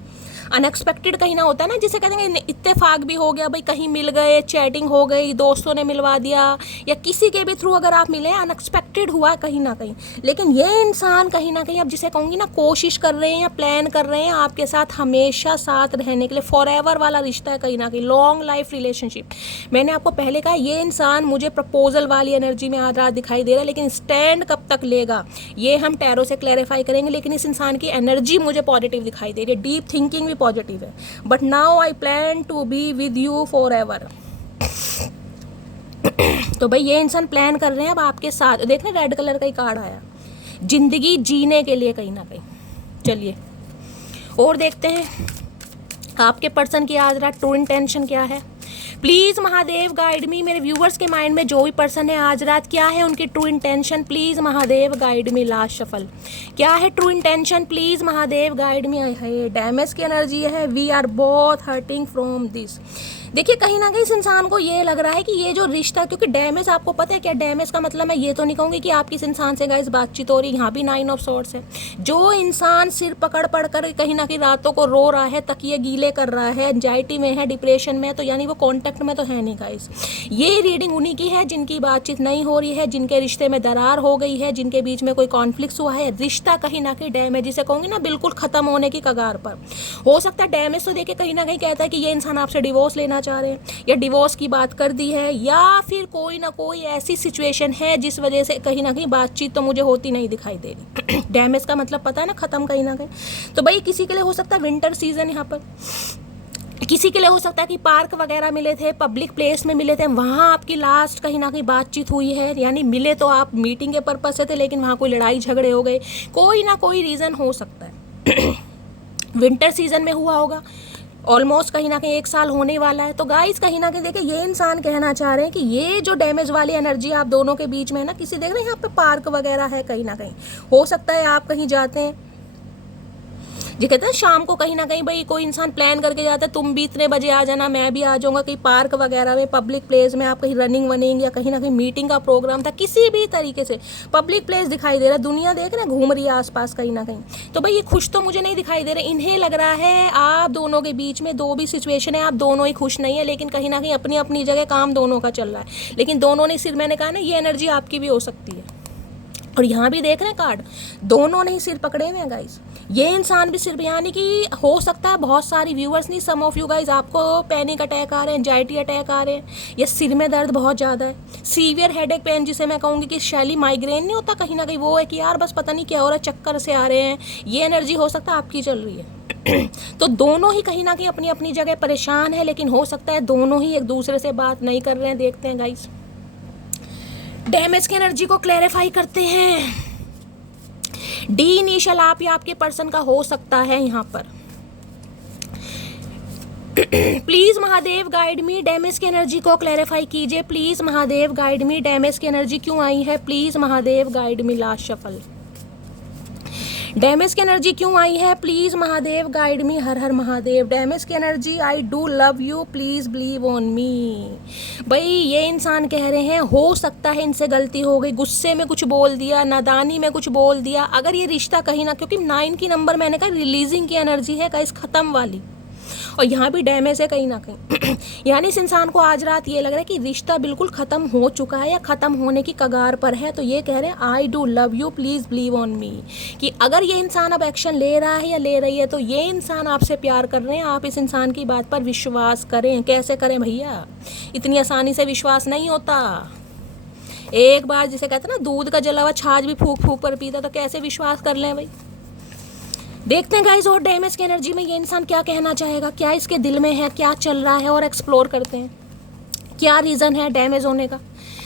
अनएक्सपेक्टेड कहीं ना होता है ना, जिसे कहते हैं इत्तेफाक भी हो गया, भाई कहीं मिल गए, चैटिंग हो गई, दोस्तों ने मिलवा दिया, या किसी के भी थ्रू अगर आप मिले, अनएक्सपेक्टेड हुआ कहीं ना कहीं। लेकिन ये इंसान कहीं ना कहीं, अब जिसे कहूँगी ना, कोशिश कर रहे हैं या प्लान कर रहे हैं आपके साथ हमेशा साथ रहने के लिए। फॉरएवर वाला रिश्ता है कहीं ना कहीं, लॉन्ग लाइफ रिलेशनशिप। मैंने आपको पहले कहा ये इंसान मुझे प्रपोजल वाली एनर्जी में आज रात दिखाई दे रहा है, लेकिन स्टैंड कब तक लेगा ये हम टैरो से क्लैरिफाई करेंगे। लेकिन इस इंसान की एनर्जी मुझे पॉजिटिव दिखाई दे रही है, डीप थिंकिंग भी पॉजिटिव है। But now I plan to be with you forever. तो भाई ये इंसान प्लान कर रहे हैं अब आपके साथ। देख रहे रेड कलर का ही कार्ड आया, जिंदगी जीने के लिए कहीं ना कहीं। चलिए और देखते हैं आपके पर्सन की आज रात ट्रू इंटेंशन क्या है। प्लीज महादेव गाइड मी, मेरे व्यूवर्स के माइंड में जो भी पर्सन है आज रात, क्या है उनकी true intention, please Mahadev guide me. Last shuffle, क्या है true intention, please Mahadev guide me. है डैमेज की एनर्जी है, we are both hurting from this. देखिए कहीं ना कहीं इस इंसान को ये लग रहा है कि ये जो रिश्ता, क्योंकि डैमेज आपको पता है क्या डैमेज का मतलब, मैं ये तो नहीं कहूँगी कि आपकी इस इंसान से गाइस बातचीत हो रही, यहाँ भी 9 ऑफ सॉर्ड्स है। जो इंसान सिर पकड़ पड़ कर कहीं ना कहीं रातों को रो रहा है, तकिए गीले कर रहा है, एंजाइटी में है, डिप्रेशन में है, तो यानी वो कॉन्टैक्ट में तो है नहीं गाइस। ये रीडिंग उन्हीं की है जिनकी बातचीत नहीं हो रही है, जिनके रिश्ते में दरार हो गई है, जिनके बीच में कोई कॉन्फ्लिक्ट हुआ है, रिश्ता कहीं ना कहीं डैमेज, जिसे कहूँगी ना बिल्कुल ख़त्म होने की कगार पर। हो सकता है डैमेज तो देखिए कहीं ना कहीं कहता है कि ये इंसान आपसे डिवोर्स लेना चाह रहे हैं, या डिवोर्स की बात कर दी है, या फिर कोई ना कोई ऐसी सिचुएशन है जिस वजह से कहीं ना कहीं बातचीत तो मुझे होती नहीं दिखाई दे रही। डैमेज का मतलब पता है ना, खत्म कहीं ना कहीं। तो भाई किसी के लिए हो सकता है विंटर सीजन, यहाँ पर किसी के लिए हो सकता है कि पार्क वगैरह मिले थे, पब्लिक प्लेस में मिले थे, वहाँ आपकी लास्ट कहीं ना कहीं बातचीत हुई है, यानी मिले तो आप मीटिंग के पर्पज से थे, लेकिन वहाँ कोई लड़ाई झगड़े हो गए, कोई ना कोई रीज़न हो सकता है। विंटर सीजन में हुआ होगा, ऑलमोस्ट कहीं ना कहीं 1 साल होने वाला है। तो गाइस कहीं ना कहीं देखिए ये इंसान कहना चाह रहे हैं कि ये जो डैमेज वाली एनर्जी आप दोनों के बीच में है ना, किसी देख रहे हैं यहाँ पे पार्क वगैरह है, कहीं ना कहीं हो सकता है आप कहीं जाते हैं, जी कहते हैं शाम को कहीं ना कहीं भाई कोई इंसान प्लान करके जाता है, तुम भी इतने बजे आ जाना, मैं भी आ जाऊंगा, कहीं पार्क वगैरह में, पब्लिक प्लेस में आप कहीं रनिंग वनिंग या कहीं ना कहीं मीटिंग का प्रोग्राम था, किसी भी तरीके से पब्लिक प्लेस दिखाई दे रहा है, दुनिया देख रहे हैं घूम रही है आसपास कहीं ना कहीं। तो भाई ये खुश तो मुझे नहीं दिखाई दे रहे, इन्हें लग रहा है आप दोनों के बीच में दो भी सिचुएशन है, आप दोनों ही खुश नहीं है, लेकिन कहीं ना कहीं अपनी अपनी जगह काम दोनों का चल रहा है, लेकिन दोनों ने सिर, मैंने कहा ना ये एनर्जी आपकी भी हो सकती है। और यहाँ भी देख रहे हैं कार्ड, दोनों ने ही सिर पकड़े हुए हैं गाइस, ये इंसान भी सिर, यानी कि हो सकता है बहुत सारी व्यूअर्स नहीं, सम ऑफ यू गाइस आपको पैनिक अटैक आ रहे हैं, एंजाइटी अटैक आ रहे हैं, या सिर में दर्द बहुत ज़्यादा है, सीवियर हेडेक पेन, जिसे मैं कहूँगी कि शैली माइग्रेन नहीं होता कहीं ना कहीं, वो है कि यार बस पता नहीं क्या हो रहा है, चक्कर से आ रहे हैं, ये एनर्जी हो सकता है आपकी चल रही है। तो दोनों ही कहीं ना कहीं अपनी अपनी जगह परेशान है, लेकिन हो सकता है दोनों ही एक दूसरे से बात नहीं कर रहे हैं। देखते हैं गाइस डैमेज की एनर्जी को क्लैरिफाई करते हैं। डी इनिशियल आप या आपके पर्सन का हो सकता है यहाँ पर। Please Mahadev guide me, damage की एनर्जी को क्लैरिफाई कीजिए। Please Mahadev guide me, damage की एनर्जी क्यों आई है, please Mahadev guide me. Last shuffle, damage की एनर्जी क्यों आई है, प्लीज महादेव गाइड मी। हर हर महादेव। डैमेज की energy, I do love you, please believe on me. भाई ये इंसान कह रहे हैं हो सकता है इनसे गलती हो गई, गुस्से में कुछ बोल दिया, नादानी में कुछ बोल दिया, अगर ये रिश्ता कहीं ना, क्योंकि 9 की नंबर मैंने कहा रिलीजिंग की एनर्जी है गाइस, खत्म वाली, और यहाँ भी डैमेज है कहीं ना कहीं। यानी इस इंसान को आज रात ये लग रहा है कि रिश्ता बिल्कुल ख़त्म हो चुका है या ख़त्म होने की कगार पर है। तो ये कह रहे हैं आई do love you, please believe on मी, कि अगर ये इंसान अब एक्शन ले रहा है या ले रही है तो ये इंसान आपसे प्यार कर रहे हैं, आप इस इंसान की बात पर विश्वास करें। कैसे करें भैया, इतनी आसानी से विश्वास नहीं होता। एक बार जिसे कहते हैं ना दूध का जला हुआ छाछ भी फूक फूक पर पीता, तो कैसे विश्वास कर लें भाई। देखते हैं गाइस और डैमेज की एनर्जी में ये इंसान क्या कहना चाहेगा, क्या इसके दिल में है, क्या चल रहा है, और एक्सप्लोर करते हैं क्या रीज़न है डैमेज होने का।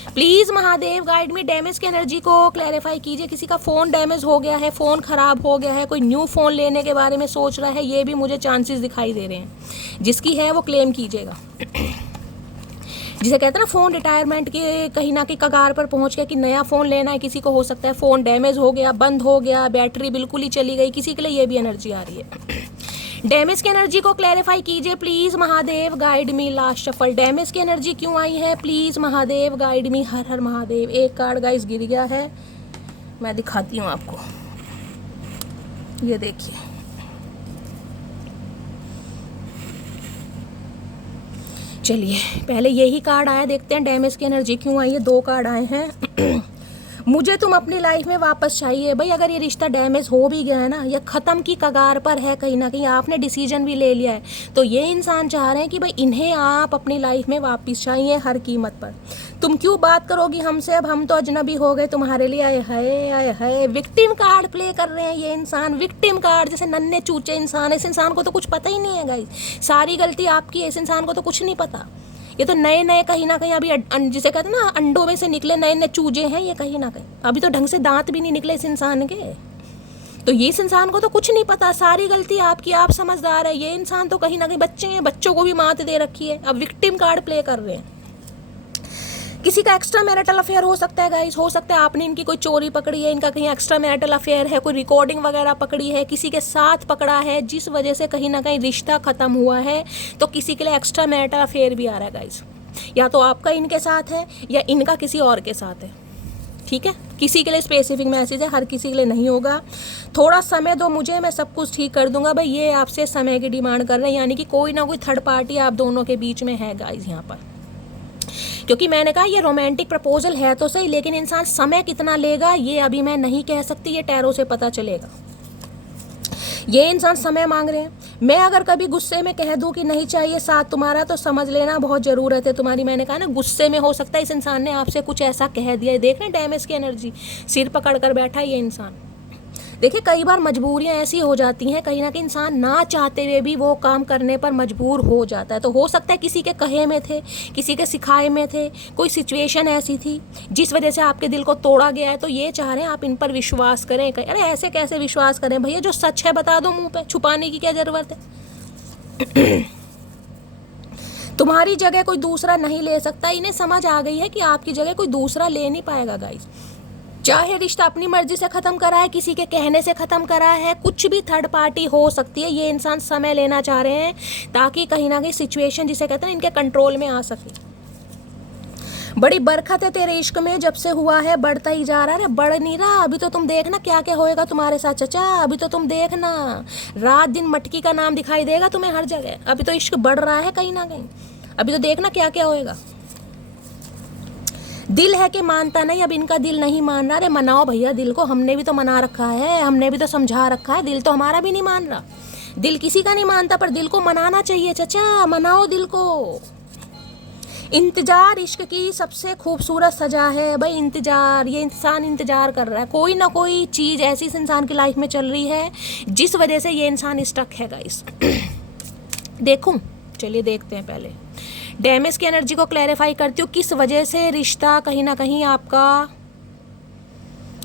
प्लीज़ महादेव गाइड में डैमेज की एनर्जी को क्लैरिफाई कीजिए। किसी का फ़ोन डैमेज हो गया है, फ़ोन ख़राब हो गया है, कोई न्यू फ़ोन लेने के बारे में सोच रहा है, ये भी मुझे चांसेस दिखाई दे रहे हैं। जिसकी है वो क्लेम कीजिएगा। जिसे कहते हैं ना फ़ोन रिटायरमेंट के कहीं ना कहीं कगार पर पहुंच गया कि नया फ़ोन लेना है, किसी को हो सकता है फ़ोन डैमेज हो गया, बंद हो गया, बैटरी बिल्कुल ही चली गई, किसी के लिए ये भी एनर्जी आ रही है। डैमेज की एनर्जी को क्लैरिफाई कीजिए please Mahadev guide me. Last shuffle, damage की एनर्जी क्यों आई है, प्लीज़ महादेव गाइड मी। हर हर महादेव। एक कार्ड गाइस गिर गया है, मैं दिखाती हूँ आपको, ये देखिए। चलिए पहले यही कार्ड आया, देखते हैं डैमेज की एनर्जी क्यों आई है। 2 कार्ड आए हैं। मुझे तुम अपनी लाइफ में वापस चाहिए। भाई अगर ये रिश्ता डैमेज हो भी गया है ना, या ख़त्म की कगार पर है, कहीं ना कहीं आपने डिसीजन भी ले लिया है, तो ये इंसान चाह रहे हैं कि भाई इन्हें आप अपनी लाइफ में वापस चाहिए हर कीमत पर। तुम क्यों बात करोगी हमसे, अब हम तो अजनबी हो गए तुम्हारे लिए। आए हाय विक्टिम कार्ड प्ले कर रहे हैं ये इंसान। विक्टिम कार्ड, जैसे नन्हे चूचे इंसान। इस इंसान को तो कुछ पता ही नहीं है गाइस, सारी गलती आपकी है, इस इंसान को तो कुछ नहीं पता। ये तो नए नए कहीं ना कहीं अभी जिसे कहते हैं ना अंडों में से निकले नए नए चूजे हैं ये, कहीं ना कहीं अभी तो ढंग से दांत भी नहीं निकले इस इंसान के। तो ये इस इंसान को तो कुछ नहीं पता, सारी गलती आपकी, आप समझदार है। ये इंसान तो कहीं ना कहीं बच्चे हैं, बच्चों को भी मात दे रखी है, अब विक्टिम कार्ड प्ले कर रहे हैं। किसी का एक्स्ट्रा मैरिटल अफेयर हो सकता है गाइस, हो सकता है आपने इनकी कोई चोरी पकड़ी है, इनका कहीं एक्स्ट्रा मैरिटल अफेयर है, कोई रिकॉर्डिंग वगैरह पकड़ी है, किसी के साथ पकड़ा है, जिस वजह से कहीं ना कहीं रिश्ता खत्म हुआ है। तो किसी के लिए एक्स्ट्रा मैरिटल अफेयर भी आ रहा है गाइस, या तो आपका इनके साथ है या इनका किसी और के साथ है, ठीक है। किसी के लिए स्पेसिफिक मैसेज है, हर किसी के लिए नहीं होगा। थोड़ा समय दो मुझे, मैं सब कुछ ठीक कर दूंगा। भाई ये आपसे समय की डिमांड कर रहे हैं, यानी कि कोई ना कोई थर्ड पार्टी आप दोनों के बीच में है गाइस यहाँ पर। क्योंकि मैंने कहा ये रोमांटिक प्रपोजल है तो सही, लेकिन इंसान समय कितना लेगा ये अभी मैं नहीं कह सकती, ये टैरो से पता चलेगा। ये इंसान समय मांग रहे हैं। मैं अगर कभी गुस्से में कह दूं कि नहीं चाहिए साथ तुम्हारा, तो समझ लेना बहुत ज़रूरत है तुम्हारी। मैंने कहा ना, गुस्से में हो सकता है इस इंसान ने आपसे कुछ ऐसा कह दिया। देख रहे डैमेज की एनर्जी, सिर पकड़ कर बैठा है ये इंसान। देखिए कई बार मजबूरियां ऐसी हो जाती हैं, कहीं ना कहीं इंसान ना चाहते हुए भी वो काम करने पर मजबूर हो जाता है। तो हो सकता है किसी के कहे में थे, किसी के सिखाए में थे, कोई सिचुएशन ऐसी थी जिस वजह से आपके दिल को तोड़ा गया है। तो ये चाह रहे हैं आप इन पर विश्वास करें। अरे ऐसे कैसे विश्वास करें भैया, जो सच है बता दो मुंह पे, छुपाने की क्या ज़रूरत है। तुम्हारी जगह कोई दूसरा नहीं ले सकता। इन्हें समझ आ गई है कि आपकी जगह कोई दूसरा ले नहीं पाएगा गाइस। चाहे रिश्ता अपनी मर्जी से ख़त्म करा है, किसी के कहने से ख़त्म करा है, कुछ भी थर्ड पार्टी हो सकती है। ये इंसान समय लेना चाह रहे हैं ताकि कहीं ना कहीं सिचुएशन जिसे कहते हैं इनके कंट्रोल में आ सके। बड़ी बरकत है तेरे इश्क में, जब से हुआ है बढ़ता ही जा रहा है। बढ़ नहीं रहा, अभी तो तुम देखना क्या क्या होएगा तुम्हारे साथ चचा। अभी तो तुम देखना, रात दिन मटकी का नाम दिखाई देगा तुम्हें हर जगह। अभी तो इश्क बढ़ रहा है कहीं ना कहीं, अभी तो देखना क्या क्या होएगा। दिल है कि मानता नहीं, अब इनका दिल नहीं मान रहा। अरे मनाओ भैया दिल को, हमने भी तो मना रखा है, हमने भी तो समझा रखा है। दिल तो हमारा भी नहीं मान रहा, दिल किसी का नहीं मानता, पर दिल को मनाना चाहिए चचा, मनाओ दिल को। इंतजार इश्क की सबसे खूबसूरत सजा है भाई, इंतजार। ये इंसान इंतजार कर रहा है, कोई ना कोई चीज़ ऐसी इस इंसान की लाइफ में चल रही है जिस वजह से ये इंसान स्टक है गाइस। देखूं, चलिए देखते हैं पहले डैमेज की एनर्जी को क्लैरिफाई करती हूँ। किस वजह से रिश्ता कहीं ना कहीं आपका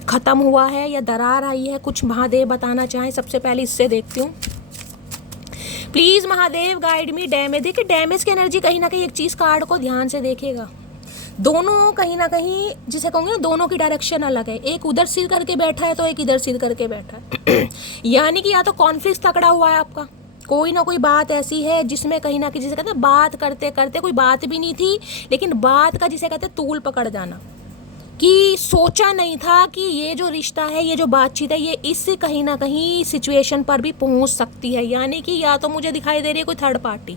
ख़त्म हुआ है या दरार आई है, कुछ महादेव बताना चाहें। सबसे पहले इससे देखती हूँ, please Mahadev guide me damage. देखिए डैमेज की एनर्जी कहीं ना कहीं एक चीज़ कार्ड को ध्यान से देखेगा। दोनों कहीं ना कहीं जिसे कहूँगे ना, दोनों की डायरेक्शन अलग है। एक उधर सिर करके बैठा है तो एक इधर सिर करके बैठा है। यानी कि या तो कॉन्फ्लिक्ट तकड़ा हुआ है आपका, कोई ना कोई बात ऐसी है जिसमें कहीं ना कहीं जिसे कहते हैं बात करते करते कोई बात भी नहीं थी, लेकिन बात का जिसे कहते हैं तूल पकड़ जाना, कि सोचा नहीं था कि ये जो रिश्ता है, ये जो बातचीत है, ये इससे कहीं ना कहीं सिचुएशन पर भी पहुंच सकती है। यानी कि या तो मुझे दिखाई दे रही है कोई थर्ड पार्टी,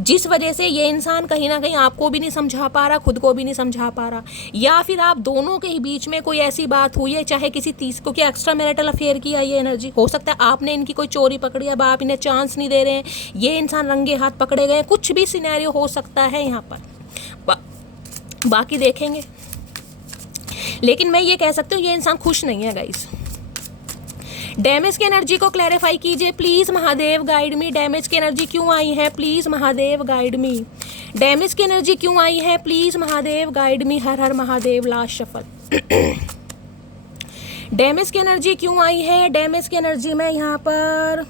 जिस वजह से ये इंसान कहीं ना कहीं आपको भी नहीं समझा पा रहा, खुद को भी नहीं समझा पा रहा, या फिर आप दोनों के ही बीच में कोई ऐसी बात हुई है, चाहे किसी क्योंकि एक्स्ट्रा मैरिटल अफेयर की आई ये एनर्जी। हो सकता है आपने इनकी कोई चोरी पकड़ी, अब आप इन्हें चांस नहीं दे रहे हैं, ये इंसान रंगे हाथ पकड़े गए, कुछ भी सिनेरियो हो सकता है यहाँ पर। बाकी देखेंगे, लेकिन मैं ये कह सकती हूँ ये इंसान खुश नहीं है गाइस। डैमेज की एनर्जी को क्लैरिफाई कीजिए please Mahadev guide me. Damage की एनर्जी क्यों आई है please Mahadev guide me. Damage की एनर्जी क्यों आई है प्लीज़ महादेव गाइड मी। हर हर महादेव, लास्ट शफल। डैमेज की एनर्जी क्यों आई है। डैमेज की एनर्जी में यहाँ पर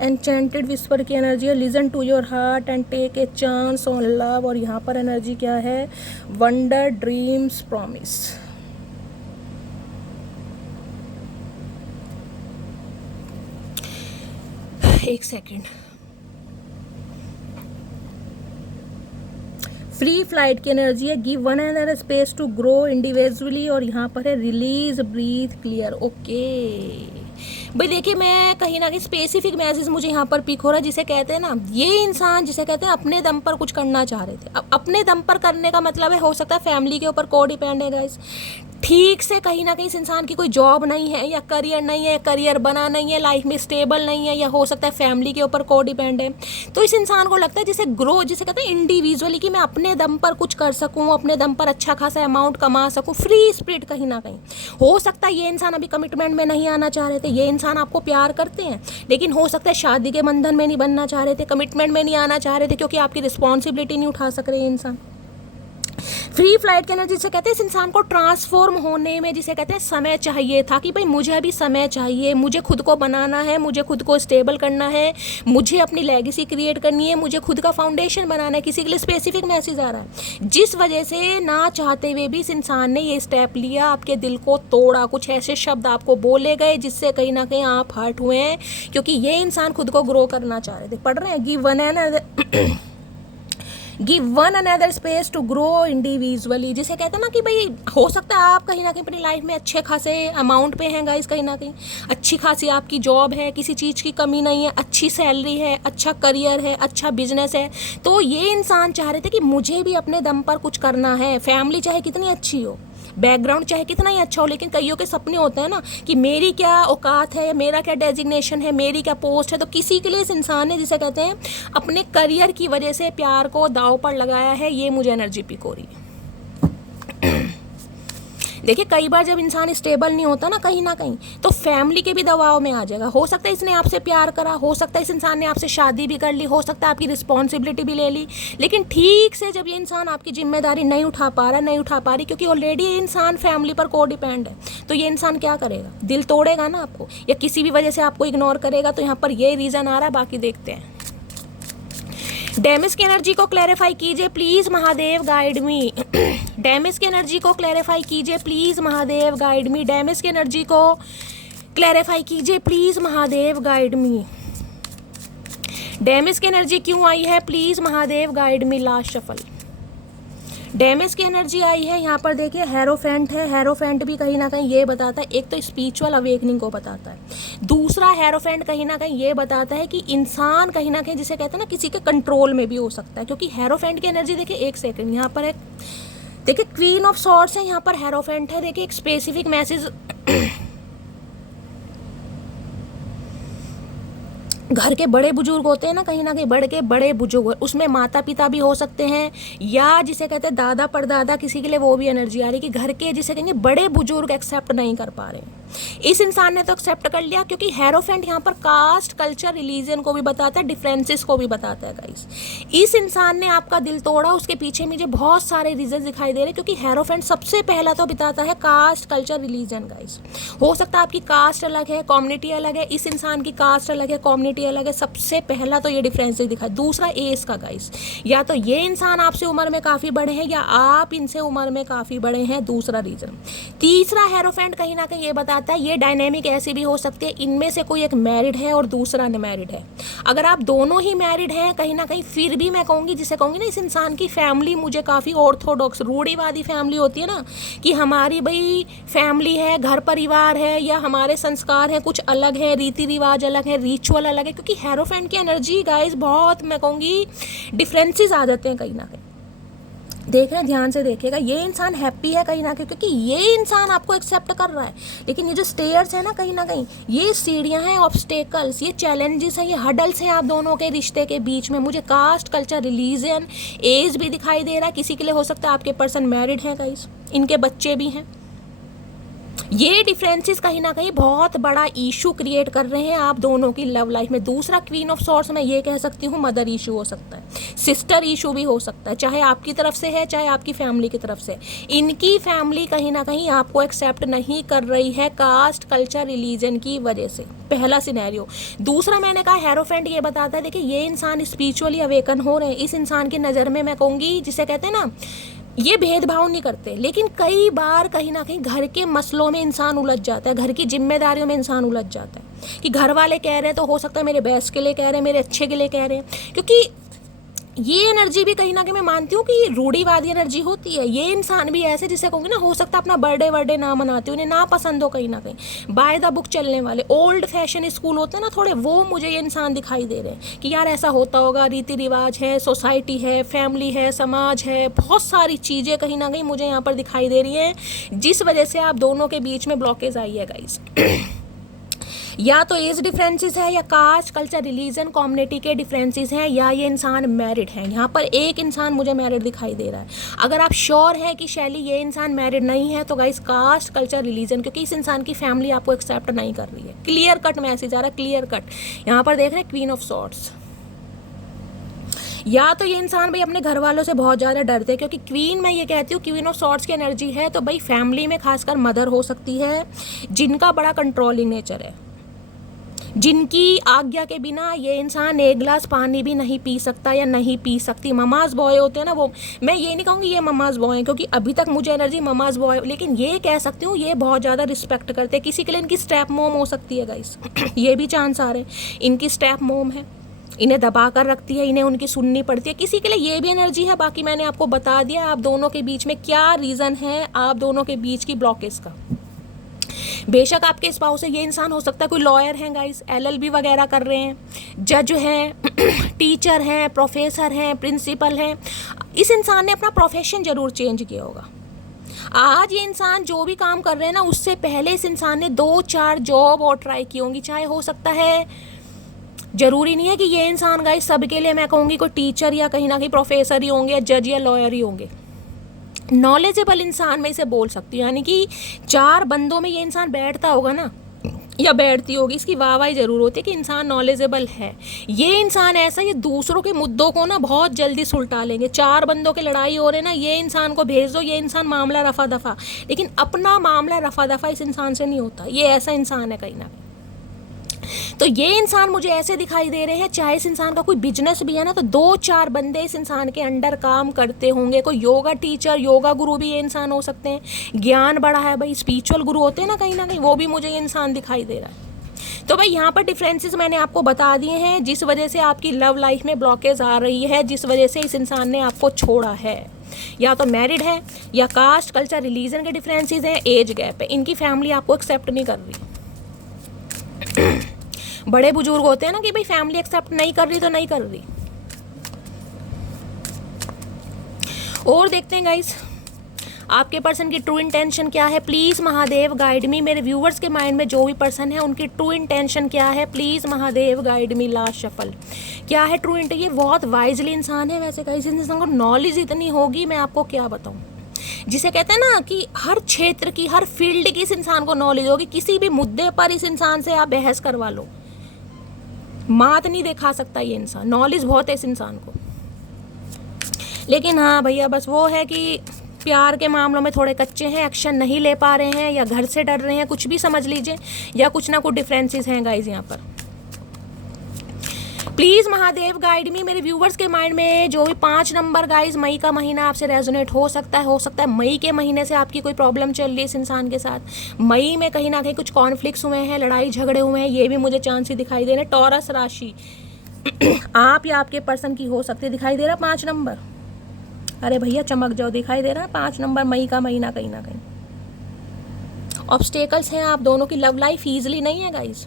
एन्चेंटेड विस्पर की एनर्जी है, listen to your heart and take a chance on love. और यहाँ पर एनर्जी क्या है, वंडर ड्रीम्स प्रॉमिस। एक सेकेंड, फ्री फ्लाइट की एनर्जी है, give one another space to grow individually. और यहाँ पर है रिलीज ब्रीथ क्लियर। ओके भाई देखिए, मैं कहीं ना कहीं स्पेसिफिक मैसेज मुझे यहाँ पर पिक हो रहा है, जिसे कहते हैं ना, ये इंसान जिसे कहते हैं अपने दम पर कुछ करना चाह रहे थे। अब अपने दम पर करने का मतलब है, हो सकता है फैमिली के ऊपर को डिपेंड है गाइस। ठीक से कहीं ना कहीं इस इंसान की कोई जॉब नहीं है, या करियर नहीं है, करियर बना नहीं है, लाइफ में स्टेबल नहीं है, या हो सकता है फैमिली के ऊपर को डिपेंड है। तो इस इंसान को लगता है जिसे ग्रो, जिसे कहते हैं इंडिविजुअली, कि मैं अपने दम पर कुछ कर सकूं, अपने दम पर अच्छा खासा अमाउंट कमा सकूं, फ्री स्पिरिट कहीं ना कहीं। हो सकता है ये इंसान अभी कमिटमेंट में नहीं आना चाह रहे थे, ये इंसान आपको प्यार करते हैं, लेकिन हो सकता है शादी के बंधन में नहीं बनना चाह रहे थे, कमिटमेंट में नहीं आना चाह रहे थे, क्योंकि आपकी रिस्पॉन्सिबिलिटी नहीं उठा सक रहे इंसान। फ्री फ्लाइट की एनर्जी जिसे कहते हैं इस इंसान को ट्रांसफॉर्म होने में जिसे कहते हैं समय चाहिए था कि भाई मुझे अभी समय चाहिए, मुझे खुद को बनाना है, मुझे खुद को स्टेबल करना है, मुझे अपनी लेगेसी क्रिएट करनी है, मुझे खुद का फाउंडेशन बनाना है। किसी के लिए स्पेसिफिक मैसेज आ रहा है जिस वजह से ना चाहते हुए भी इस इंसान ने ये स्टेप लिया, आपके दिल को तोड़ा, कुछ ऐसे शब्द आपको बोले गए जिससे कहीं ना कहीं आप हर्ट हुए हैं, क्योंकि ये इंसान खुद को ग्रो करना चाह रहे थे। पढ़ रहे हैं give one another space to grow individually, जिसे कहते हैं ना कि भाई हो सकता है आप कहीं ना कहीं अपनी लाइफ में अच्छे खासे अमाउंट पे हैं गाइस, कहीं ना कहीं अच्छी खासी आपकी जॉब है, किसी चीज़ की कमी नहीं है, अच्छी सैलरी है, अच्छा करियर है, अच्छा बिजनेस है। तो ये इंसान चाह रहे थे कि मुझे भी अपने दम पर कुछ करना है। फैमिली चाहे कितनी अच्छी हो, बैकग्राउंड चाहे कितना ही अच्छा हो, लेकिन कईयों के सपने होते हैं ना कि मेरी क्या औकात है, मेरा क्या डेजिग्नेशन है, मेरी क्या पोस्ट है। तो किसी के लिए इस इंसान ने जिसे कहते हैं अपने करियर की वजह से प्यार को दांव पर लगाया है। ये मुझे एनर्जी पिक हो रही है। देखिए कई बार जब इंसान स्टेबल नहीं होता ना कहीं तो फैमिली के भी दबाव में आ जाएगा। हो सकता है इसने आपसे प्यार करा, हो सकता है इस इंसान ने आपसे शादी भी कर ली, हो सकता है आपकी रिस्पॉन्सिबिलिटी भी ले ली, लेकिन ठीक से जब ये इंसान आपकी जिम्मेदारी नहीं उठा पा रहा, नहीं उठा पा रही, क्योंकि ऑलरेडी ये इंसान फैमिली पर को डिपेंड है, तो ये इंसान क्या करेगा? दिल तोड़ेगा ना आपको, या किसी भी वजह से आपको इग्नोर करेगा। तो यहाँ पर ये रीज़न आ रहा है, बाकी देखते हैं। डैमेज की एनर्जी को क्लैरिफाई कीजिए please, Mahadev guide me. Damage की एनर्जी को क्लैरिफाई कीजिए please, Mahadev guide me. Damage की एनर्जी को क्लैरिफाई कीजिए please, Mahadev guide me. Damage की एनर्जी क्यों आई है? Please Mahadev guide me. Last shuffle damage की एनर्जी आई है। यहाँ पर देखिए हेरोफेंट है। हेरोफेंट भी कहीं ना कहीं ये बताता है, एक तो स्पिरिचुअल अवेकनिंग को बताता है, दूसरा हेरोफेंट कहीं ना कहीं ये बताता है कि इंसान कहीं ना कहीं जिसे कहते हैं ना किसी के कंट्रोल में भी हो सकता है। क्योंकि हेरोफेंट की एनर्जी देखिए, एक सेकंड, यहाँ पर एक देखिए क्वीन ऑफ सॉर्ड्स है, यहाँ पर हेरोफेंट है। देखिए एक स्पेसिफिक मैसेज घर के बड़े बुजुर्ग होते हैं ना कहीं बड़े बुजुर्ग, उसमें माता पिता भी हो सकते हैं, या जिसे कहते हैं दादा परदादा, किसी के लिए वो भी एनर्जी आ रही है कि घर के जिसे कहेंगे बड़े बुजुर्ग एक्सेप्ट नहीं कर पा रहे। इस इंसान ने तो एक्सेप्ट कर लिया, क्योंकि हेरोफेंट यहाँ पर कास्ट, कल्चर, रिलीजन को भी बताता है, डिफरेंसेस को भी बताता है गाइस। इस इंसान ने आपका दिल तोड़ा, उसके पीछे मुझे बहुत सारे रीजन दिखाई दे रहे हैं, क्योंकि हेरोफेंट सबसे पहला तो बताता है कास्ट, कल्चर, रिलीजन गाइस। हो सकता है आपकी कास्ट अलग है, कम्युनिटी अलग है, इस इंसान की कास्ट अलग है, कम्युनिटी अलग है। सबसे पहला तो ये डिफरेंस दिखा। दूसरा एज का गाइस, या तो ये इंसान आपसे उम्र में काफ़ी बड़े हैं या आप इनसे उम्र में काफ़ी बड़े हैं, दूसरा रीज़न। तीसरा हेरोफेंट कहीं ना कहीं ये बताता है, ये डायनेमिक ऐसी भी हो सकती है, इनमें से कोई एक मैरिड है और दूसरा अनमैरिड है। अगर आप दोनों ही मैरिड हैं कहीं ना कहीं, फिर भी मैं कहूँगी, जिसे कहूँगी ना इस इंसान की फैमिली मुझे काफ़ी ऑर्थोडॉक्स, रूढ़िवादी फैमिली होती है ना, कि हमारी भाई फैमिली है, घर परिवार है, या हमारे संस्कार हैं कुछ अलग है, रीति रिवाज अलग है, रिचुअल अलग है। क्योंकि हेरोफेंट की एनर्जी गाइस बहुत, मैं कहूँगी, डिफरेंसेस आ जाते हैं कहीं ना कहीं। देख रहे हैं, ध्यान से देखिएगा, ये इंसान हैप्पी है कहीं ना कहीं, क्योंकि ये इंसान आपको एक्सेप्ट कर रहा है। लेकिन ये जो स्टेयर्स है ना कहीं ये सीढ़ियाँ हैं, ऑब्स्टेकल्स, ये चैलेंजेस हैं, ये हडल्स हैं आप दोनों के रिश्ते के बीच में। मुझे कास्ट, कल्चर, रिलीजन, एज भी दिखाई दे रहा है। किसी के लिए हो सकता है आपके पर्सन मैरिड हैं गाइस, इनके बच्चे भी हैं। ये डिफरेंसेस कहीं ना कहीं बहुत बड़ा इशू क्रिएट कर रहे हैं आप दोनों की लव लाइफ में। दूसरा क्वीन ऑफ सॉर्ड्स मैं ये कह सकती हूँ मदर इशू हो सकता है, सिस्टर इशू भी हो सकता है, चाहे आपकी तरफ से है चाहे आपकी फैमिली की तरफ से। इनकी फैमिली कहीं ना कहीं आपको एक्सेप्ट नहीं कर रही है कास्ट, कल्चर, रिलीजन की वजह से, पहला सिनेरियो। दूसरा मैंने कहा हेरोफेंट ये बताता है, देखिए ये इंसान स्पिरिचुअली अवेकन हो रहे हैं। इस इंसान की नज़र में मैं कहूँगी, जिसे कहते हैं ना, ये भेदभाव नहीं करते, लेकिन कई बार कहीं ना कहीं घर के मसलों में इंसान उलझ जाता है, घर की जिम्मेदारियों में इंसान उलझ जाता है कि घर वाले कह रहे हैं तो हो सकता है मेरे बेस्ट के लिए कह रहे हैं, मेरे अच्छे के लिए कह रहे हैं। क्योंकि ये एनर्जी भी कहीं ना कहीं मैं मानती हूँ कि रूढ़िवादी एनर्जी होती है। ये इंसान भी ऐसे, जिसे कहूँगी ना, हो सकता है अपना बर्थडे ना मनाते, उन्हें ना पसंद हो कहीं ना कहीं, बाय द बुक चलने वाले ओल्ड फैशन स्कूल होते हैं ना थोड़े, वो मुझे ये इंसान दिखाई दे रहे हैं कि यार ऐसा होता होगा, रीति रिवाज है, सोसाइटी है, फैमिली है, समाज है, बहुत सारी चीज़ें कहीं ना कहीं मुझे यहाँ पर दिखाई दे रही हैं, जिस वजह से आप दोनों के बीच में ब्लॉकेज आई है गाइस। या तो एज डिफरेंसेस है, या कास्ट, कल्चर, रिलीजन, कम्युनिटी के डिफरेंसेस हैं, या ये इंसान मैरिड है। यहाँ पर एक इंसान मुझे मैरिड दिखाई दे रहा है। अगर आप श्योर है कि शैली ये इंसान मैरिड नहीं है, तो गाइस कास्ट, कल्चर, रिलीजन, क्योंकि इस इंसान की फैमिली आपको एक्सेप्ट नहीं कर रही है। क्लियर कट मैसेज आ रहा है, क्लियर कट। यहाँ पर देख रहे हैं क्वीन ऑफ सॉर्ड्स, या तो ये इंसान भाई अपने घर वालों से बहुत ज़्यादा डरते हैं, क्योंकि क्वीन, मैं ये कहती हूँ क्वीन ऑफ सॉर्ड्स की एनर्जी है, तो भाई फैमिली में खासकर मदर हो सकती है जिनका बड़ा कंट्रोलिंग नेचर है, जिनकी आज्ञा के बिना ये इंसान एक गिलास पानी भी नहीं पी सकता या नहीं पी सकती। ममाज बॉय होते हैं ना वो, मैं ये नहीं कहूँगी ये ममाज बॉय हैं, क्योंकि अभी तक मुझे एनर्जी ममाज बॉय, लेकिन ये कह सकती हूँ ये बहुत ज़्यादा रिस्पेक्ट करते हैं। किसी के लिए इनकी स्टेप मोम हो सकती है गाइस ये भी चांस आ रहे हैं, इनकी स्टेप मोम है, इन्हें दबा कर रखती है, इन्हें उनकी सुननी पड़ती है। किसी के लिए ये भी एनर्जी है। बाकी मैंने आपको बता दिया आप दोनों के बीच में क्या रीज़न है, आप दोनों के बीच की ब्लॉकेज का। बेशक आपके स्पाउस से ये इंसान हो सकता है कोई लॉयर हैं गाइस, LLB वगैरह कर रहे हैं, जज हैं, टीचर हैं, प्रोफेसर हैं, प्रिंसिपल हैं। इस इंसान ने अपना प्रोफेशन ज़रूर चेंज किया होगा। आज ये इंसान जो भी काम कर रहे हैं ना, उससे पहले इस इंसान ने 2-4 जॉब और ट्राई की होंगी। चाहे हो सकता है, ज़रूरी नहीं है कि ये इंसान गाइस सबके लिए मैं कहूँगी कोई टीचर या कहीं ना कहीं प्रोफेसर ही होंगे या जज या लॉयर ही होंगे। नॉलेजेबल इंसान मैं इसे बोल सकती हूँ, यानी कि 4 बंदों में ये इंसान बैठता होगा ना या बैठती होगी, इसकी वाहवाही ज़रूर होती है कि इंसान नॉलेजेबल है। ये इंसान ऐसा, ये दूसरों के मुद्दों को ना बहुत जल्दी सुलटा लेंगे। 4 बंदों के लड़ाई हो रहे ना, ये इंसान को भेज दो, ये इंसान मामला रफा दफा, लेकिन अपना मामला रफा दफा इस इंसान से नहीं होता। ये ऐसा इंसान है कहीं ना कहीं। तो ये इंसान मुझे ऐसे दिखाई दे रहे हैं, चाहे इस इंसान का कोई बिजनेस भी है ना, तो 2-4 बंदे इस इंसान के अंडर काम करते होंगे। कोई योगा टीचर, योगा गुरु भी ये इंसान हो सकते हैं। ज्ञान बड़ा है भाई, स्पिरिचुअल गुरु होते हैं ना कहीं, वो भी मुझे ये इंसान दिखाई दे रहा है। तो भाई यहाँ पर डिफरेंसेस मैंने आपको बता दिए हैं, जिस वजह से आपकी लव लाइफ में ब्लॉकेज आ रही है, जिस वजह से इस इंसान ने आपको छोड़ा है। या तो मैरिड है, या कास्ट, कल्चर, रिलीजन के डिफरेंसेस हैं, एज गैप है, इनकी फैमिली आपको एक्सेप्ट नहीं कर रही। बड़े बुजुर्ग होते हैं ना कि भाई फैमिली एक्सेप्ट नहीं कर रही तो नहीं कर रही। और देखते हैं गाइस आपके पर्सन की ट्रू इंटेंशन क्या है। प्लीज़ महादेव गाइड मी। मेरे व्यूवर्स के माइंड में जो भी पर्सन है उनकी ट्रू इंटेंशन क्या है, please Mahadev guide me. Last shuffle क्या है ट्रू इंटेंशन। ये बहुत वाइजली इंसान है वैसे गाइस, इंसान को नॉलेज इतनी होगी मैं आपको क्या बताऊँ। जिसे कहते हैं ना कि हर क्षेत्र की, हर फील्ड की इस इंसान को नॉलेज होगी। किसी भी मुद्दे पर इस इंसान से आप बहस करवा लो, मात नहीं दिखा सकता ये इंसान। नॉलेज बहुत है इस इंसान को, लेकिन हाँ भैया बस वो है कि प्यार के मामलों में थोड़े कच्चे हैं, एक्शन नहीं ले पा रहे हैं, या घर से डर रहे हैं, कुछ भी समझ लीजिए, या कुछ ना कुछ डिफरेंसेस हैं गाइज यहाँ पर। प्लीज़ महादेव गाइड मी। मेरे व्यूवर्स के माइंड में जो भी 5 नंबर गाइज, मई का महीना आपसे रेजोनेट हो सकता है मई के महीने से आपकी कोई प्रॉब्लम चल रही है इस इंसान के साथ। मई में कहीं ना कहीं कुछ कॉन्फ्लिक्ट्स हुए हैं, लड़ाई झगड़े हुए हैं, ये भी मुझे चांस ही दिखाई दे रहे हैं। टॉरस राशि आप या आपके पर्सन की हो सकती है, दिखाई दे रहा 5 नंबर। अरे भैया चमक जाओ, दिखाई दे रहा है 5 नंबर, मई का महीना कहीं ना कहीं। ऑब्स्टेकल्स हैं आप दोनों की लव लाइफ ईजिली नहीं है गाइज।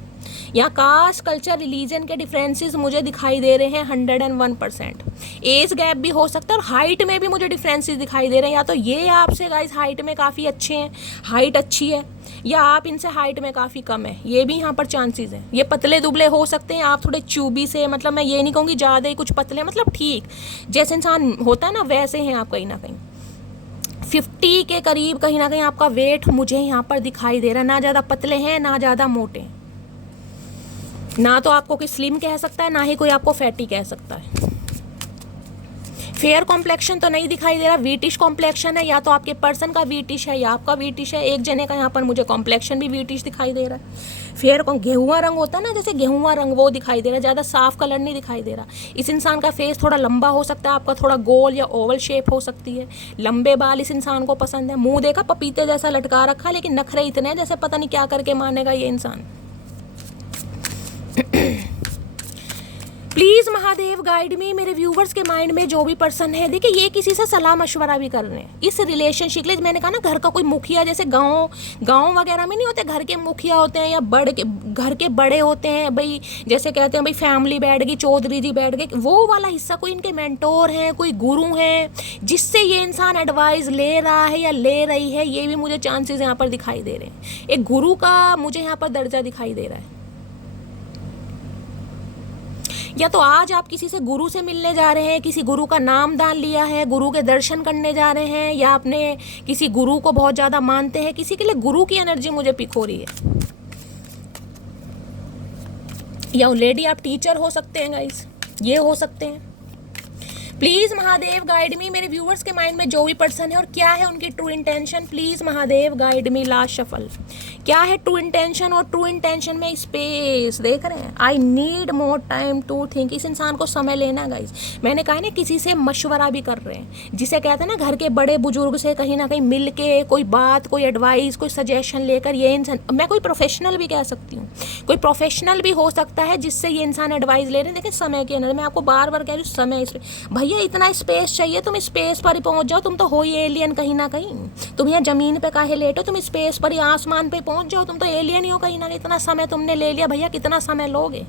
यहाँ कास्ट, कल्चर, रिलीजन के डिफरेंसेस मुझे दिखाई दे रहे हैं 101%। एज गैप भी हो सकता है, और हाइट में भी मुझे डिफरेंसेस दिखाई दे रहे हैं। या तो ये आपसे गाइस हाइट में काफ़ी अच्छे हैं, हाइट अच्छी है, या आप इनसे हाइट में काफ़ी कम है, ये भी यहाँ पर चांसेस हैं। ये पतले दुबले हो सकते हैं, आप थोड़े चूबी से, मतलब मैं ये नहीं कहूँगी ज़्यादा ही कुछ पतले, मतलब ठीक जैसे इंसान होता है ना वैसे हैं आप कहीं ना कहीं। 50 के करीब कहीं ना कहीं आपका वेट मुझे यहाँ पर दिखाई दे रहा है। ना ज़्यादा पतले हैं, ना ज़्यादा मोटे हैं, ना तो आपको कोई स्लिम कह सकता है, ना ही कोई आपको फैटी कह सकता है। फेयर कॉम्प्लेक्शन तो नहीं दिखाई दे रहा, वीटिश कॉम्प्लेक्शन है। या तो आपके पर्सन का वीटिश है या आपका वीटिश है। एक जने का यहाँ पर मुझे कॉम्प्लेक्शन भी वीटिश दिखाई दे रहा है। फेयर गेहुआ रंग होता है ना, जैसे गेहुआ रंग, वो दिखाई दे रहा है, ज़्यादा साफ कलर नहीं दिखाई दे रहा। इस इंसान का फेस थोड़ा लंबा हो सकता है, आपका थोड़ा गोल या ओवल शेप हो सकती है। लंबे बाल इस इंसान को पसंद है। मुंह देखा पपीते जैसा लटका रखा, लेकिन नखरे इतने हैं जैसे पता नहीं क्या करके मानेगा ये इंसान। प्लीज़ महादेव गाइड में। मेरे व्यूवर्स के माइंड में जो भी पर्सन है, देखिए ये किसी से सलाह मशवरा भी कर रहे हैं इस रिलेशनशिप के लिए। मैंने कहा ना घर का कोई मुखिया, जैसे गांव वगैरह में नहीं होते, घर के मुखिया होते हैं या घर के बड़े होते हैं भाई, जैसे कहते हैं भाई फैमिली बैठ गई, चौधरी जी बैठ गए, वो वाला हिस्सा। कोई इनके मेंटोर हैं, कोई गुरु हैं जिससे ये इंसान एडवाइस ले रहा है या ले रही है, ये भी मुझे चांसेस यहाँ पर दिखाई दे रहे हैं। एक गुरु का मुझे यहाँ पर दर्जा दिखाई दे रहा है। या तो आज आप किसी से गुरु से मिलने जा रहे हैं, किसी गुरु का नाम दान लिया है, गुरु के दर्शन करने जा रहे हैं, या आपने किसी गुरु को बहुत ज़्यादा मानते हैं। किसी के लिए गुरु की एनर्जी मुझे पिक हो रही है। या लेडी आप टीचर हो सकते हैं गाइस, ये हो सकते हैं। प्लीज महादेव गाइड मी, मेरे व्यूअर्स के माइंड में जो भी पर्सन है और क्या है उनकी true intention, please Mahadev guide me. Last shuffle, क्या है ट्रू इंटेंशन, और ट्रू इंटेंशन में स्पेस देख रहे हैं। I need more time to think, इस इंसान को समय लेना गाइज। मैंने कहा ना किसी से मशवरा भी कर रहे हैं, जिसे कहते हैं ना घर के बड़े बुजुर्ग से कहीं ना कहीं मिल के कोई बात, कोई एडवाइस, कोई सजेशन लेकर ये इंसान, मैं कोई प्रोफेशनल भी कह सकती हूँ, कोई प्रोफेशनल भी हो सकता है जिससे ये इंसान एडवाइस ले रहे हैं। देखिए समय के अंदर मैं आपको बार बार कह रही हूँ, समय इस भैया इतना स्पेस चाहिए, तुम स्पेस पर ही पहुंच जाओ, तुम तो हो ही एलियन कहीं ना कहीं। तुम यहाँ जमीन पे काहे लेटो, तुम स्पेस पर ही आसमान पे पहुंच जाओ, तुम तो एलियन ही हो कहीं ना कहीं। इतना समय तुमने ले लिया भैया, कितना समय लोगे?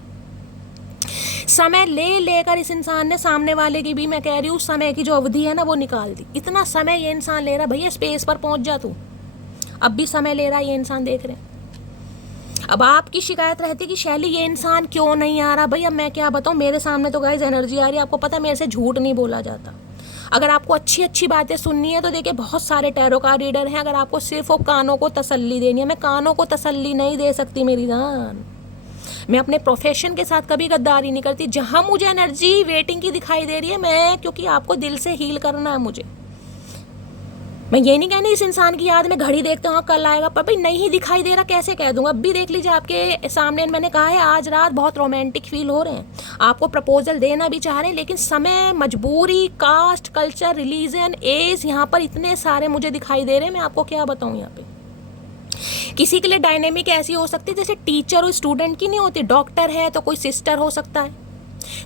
समय ले लेकर इस इंसान ने सामने वाले की भी, मैं कह रही हूँ समय की जो अवधि है ना वो निकाल दी। इतना समय ये इंसान ले रहा, भैया स्पेस पर पहुंच जा तू, अब भी समय ले रहा है ये इंसान, देख रहे हैं। अब आपकी शिकायत रहती कि शैली ये इंसान क्यों नहीं आ रहा, भैया मैं क्या बताऊँ, मेरे सामने तो गाइस एनर्जी आ रही है। आपको पता है मेरे से झूठ नहीं बोला जाता। अगर आपको अच्छी अच्छी बातें सुननी है तो देखिए बहुत सारे टैरो का रीडर हैं। अगर आपको सिर्फ वो कानों को तसल्ली देनी है, मैं कानों को तसल्ली नहीं दे सकती मेरी जान। मैं अपने प्रोफेशन के साथ कभी गद्दारी नहीं करती। जहाँ मुझे एनर्जी वेटिंग की दिखाई दे रही है, मैं, क्योंकि आपको दिल से हील करना है मुझे, मैं ये नहीं कहनी इस इंसान की याद में घड़ी देखते हो कल आएगा, पर भाई नहीं दिखाई दे रहा कैसे कह दूंगा। अब भी देख लीजिए आपके सामने, मैंने कहा है आज रात बहुत रोमांटिक फील हो रहे हैं, आपको प्रपोजल देना भी चाह रहे हैं, लेकिन समय, मजबूरी, कास्ट, कल्चर, रिलीजन, एज, यहाँ पर इतने सारे मुझे दिखाई दे रहे हैं। मैं आपको क्या बताऊँ, यहाँ पे किसी के लिए डायनेमिक ऐसी हो सकती है जैसे टीचर और स्टूडेंट की नहीं होती। डॉक्टर है तो कोई सिस्टर हो सकता है,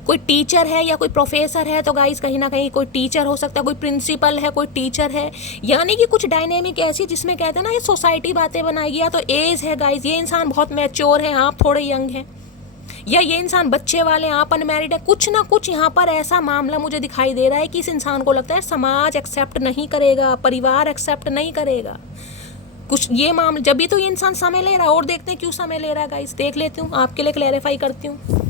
कोई टीचर है या कोई प्रोफेसर है तो गाइस कहीं ना कहीं कोई टीचर हो सकता है, कोई प्रिंसिपल है, कोई टीचर है। यानी कि कुछ डायनेमिक ऐसी जिसमें कहते हैं ना ये सोसाइटी बातें बनाएगी। या तो एज है गाइस, ये इंसान बहुत मैच्योर है, आप थोड़े यंग हैं, या ये इंसान बच्चे वाले, आप अनमैरिड है। कुछ ना कुछ यहाँ पर ऐसा मामला मुझे दिखाई दे रहा है कि इस इंसान को लगता है समाज एक्सेप्ट नहीं करेगा, परिवार एक्सेप्ट नहीं करेगा, कुछ ये मामला। जब भी तो ये इंसान समय ले रहा है, और देखते हैं क्यों समय ले रहा है गाइस, देख लेती हूँ, आपके लिए क्लैरिफाई करती हूँ।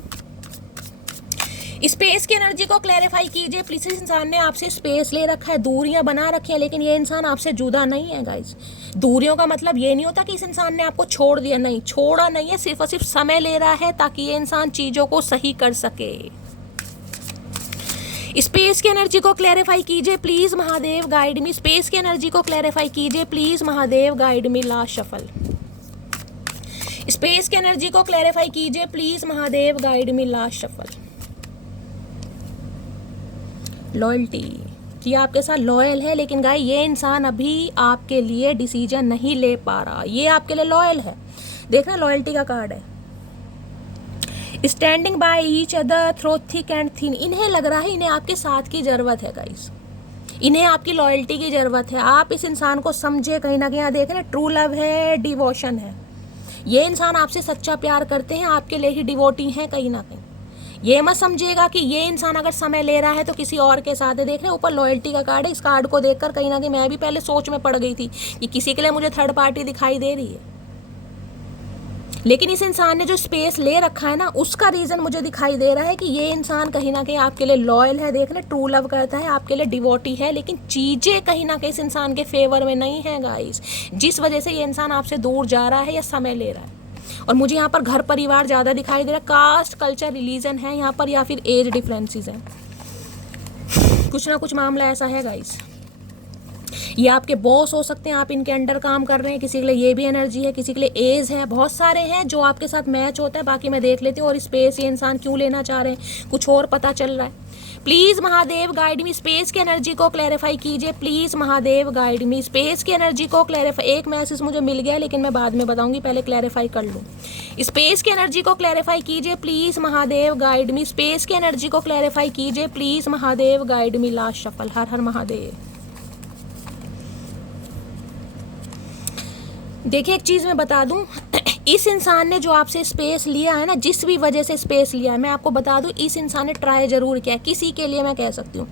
स्पेस की एनर्जी को क्लैरिफाई कीजिए प्लीज। इस इंसान ने आपसे स्पेस ले रखा है, दूरियां बना रखी है, लेकिन ये इंसान आपसे जुदा नहीं है गाइस। दूरियों का मतलब ये नहीं होता कि इस इंसान ने आपको छोड़ दिया, नहीं, छोड़ा नहीं है, सिर्फ और सिर्फ समय ले रहा है ताकि ये इंसान चीजों को सही कर सके। स्पेस की एनर्जी को क्लैरिफाई कीजिए please Mahadev guide me. Space की एनर्जी को क्लैरिफाई कीजिए please Mahadev guide me. Last shuffle, space की एनर्जी को क्लैरिफाई कीजिए please Mahadev guide me. Last shuffle, loyalty, ये आपके साथ लॉयल है, लेकिन गाय ये इंसान अभी आपके लिए डिसीजन नहीं ले पा रहा, ये आपके लिए लॉयल है। देखना लॉयल्टी का कार्ड है, standing by each other through thick and thin. इन्हें लग रहा है इन्हें आपके साथ की जरूरत है गाइस, इन्हें आपकी लॉयल्टी की जरूरत है। आप इस इंसान को समझे, कहीं ना कहीं देख रहे हैं ट्रू लव है, डिवोशन है। ये इंसान आपसे सच्चा प्यार करते हैं, आपके लिए ही डिवोटी हैं कहीं ना कहीं। ये मत समझिएगा कि ये इंसान अगर समय ले रहा है तो किसी और के साथ है। देख रहे हैं ऊपर लॉयल्टी का कार्ड है। इस कार्ड को देखकर कहीं ना कहीं मैं भी पहले सोच में पड़ गई थी कि किसी के लिए मुझे थर्ड पार्टी दिखाई दे रही है, लेकिन इस इंसान ने जो स्पेस ले रखा है ना, उसका रीजन मुझे दिखाई दे रहा है कि ये इंसान कहीं ना कहीं आपके लिए लॉयल है। देख रहे, ट्रू लव करता है, आपके लिए डिवोटी है, लेकिन चीजें कहीं ना कहीं इस इंसान के फेवर में नहीं है गाइस, जिस वजह से ये इंसान आपसे दूर जा रहा है या समय ले रहा है। और मुझे यहाँ पर घर परिवार ज़्यादा दिखाई दे रहा है, कास्ट, कल्चर, रिलीजन है यहाँ पर, या फिर एज डिफरेंसेस हैं। कुछ ना कुछ मामला ऐसा है गाइस। ये आपके बॉस हो सकते हैं, आप इनके अंडर काम कर रहे हैं, किसी के लिए ये भी एनर्जी है, किसी के लिए एज है, बहुत सारे हैं जो आपके साथ मैच होता है। बाकी मैं देख लेती हूँ। और स्पेस ये इंसान क्यों लेना चाह रहे हैं, कुछ और पता चल रहा है। Please Mahadev guide me, space की एनर्जी को क्लैरिफाई कीजिए please Mahadev guide me. Space की एनर्जी को क्लैरिफाई, एक मैसेज मुझे मिल गया लेकिन मैं बाद में बताऊंगी, पहले क्लैरिफाई कर लूँ। स्पेस की एनर्जी को क्लैरिफाई कीजिए please Mahadev guide me. Space की एनर्जी को क्लैरिफाई कीजिए please Mahadev guide me. Last shuffle, हर हर महादेव। देखिए एक चीज मैं बता दूं, इस इंसान ने जो आपसे स्पेस लिया है ना, जिस भी वजह से स्पेस लिया है, मैं आपको बता दूं इस इंसान ने ट्राई जरूर किया। किसी के लिए मैं कह सकती हूँ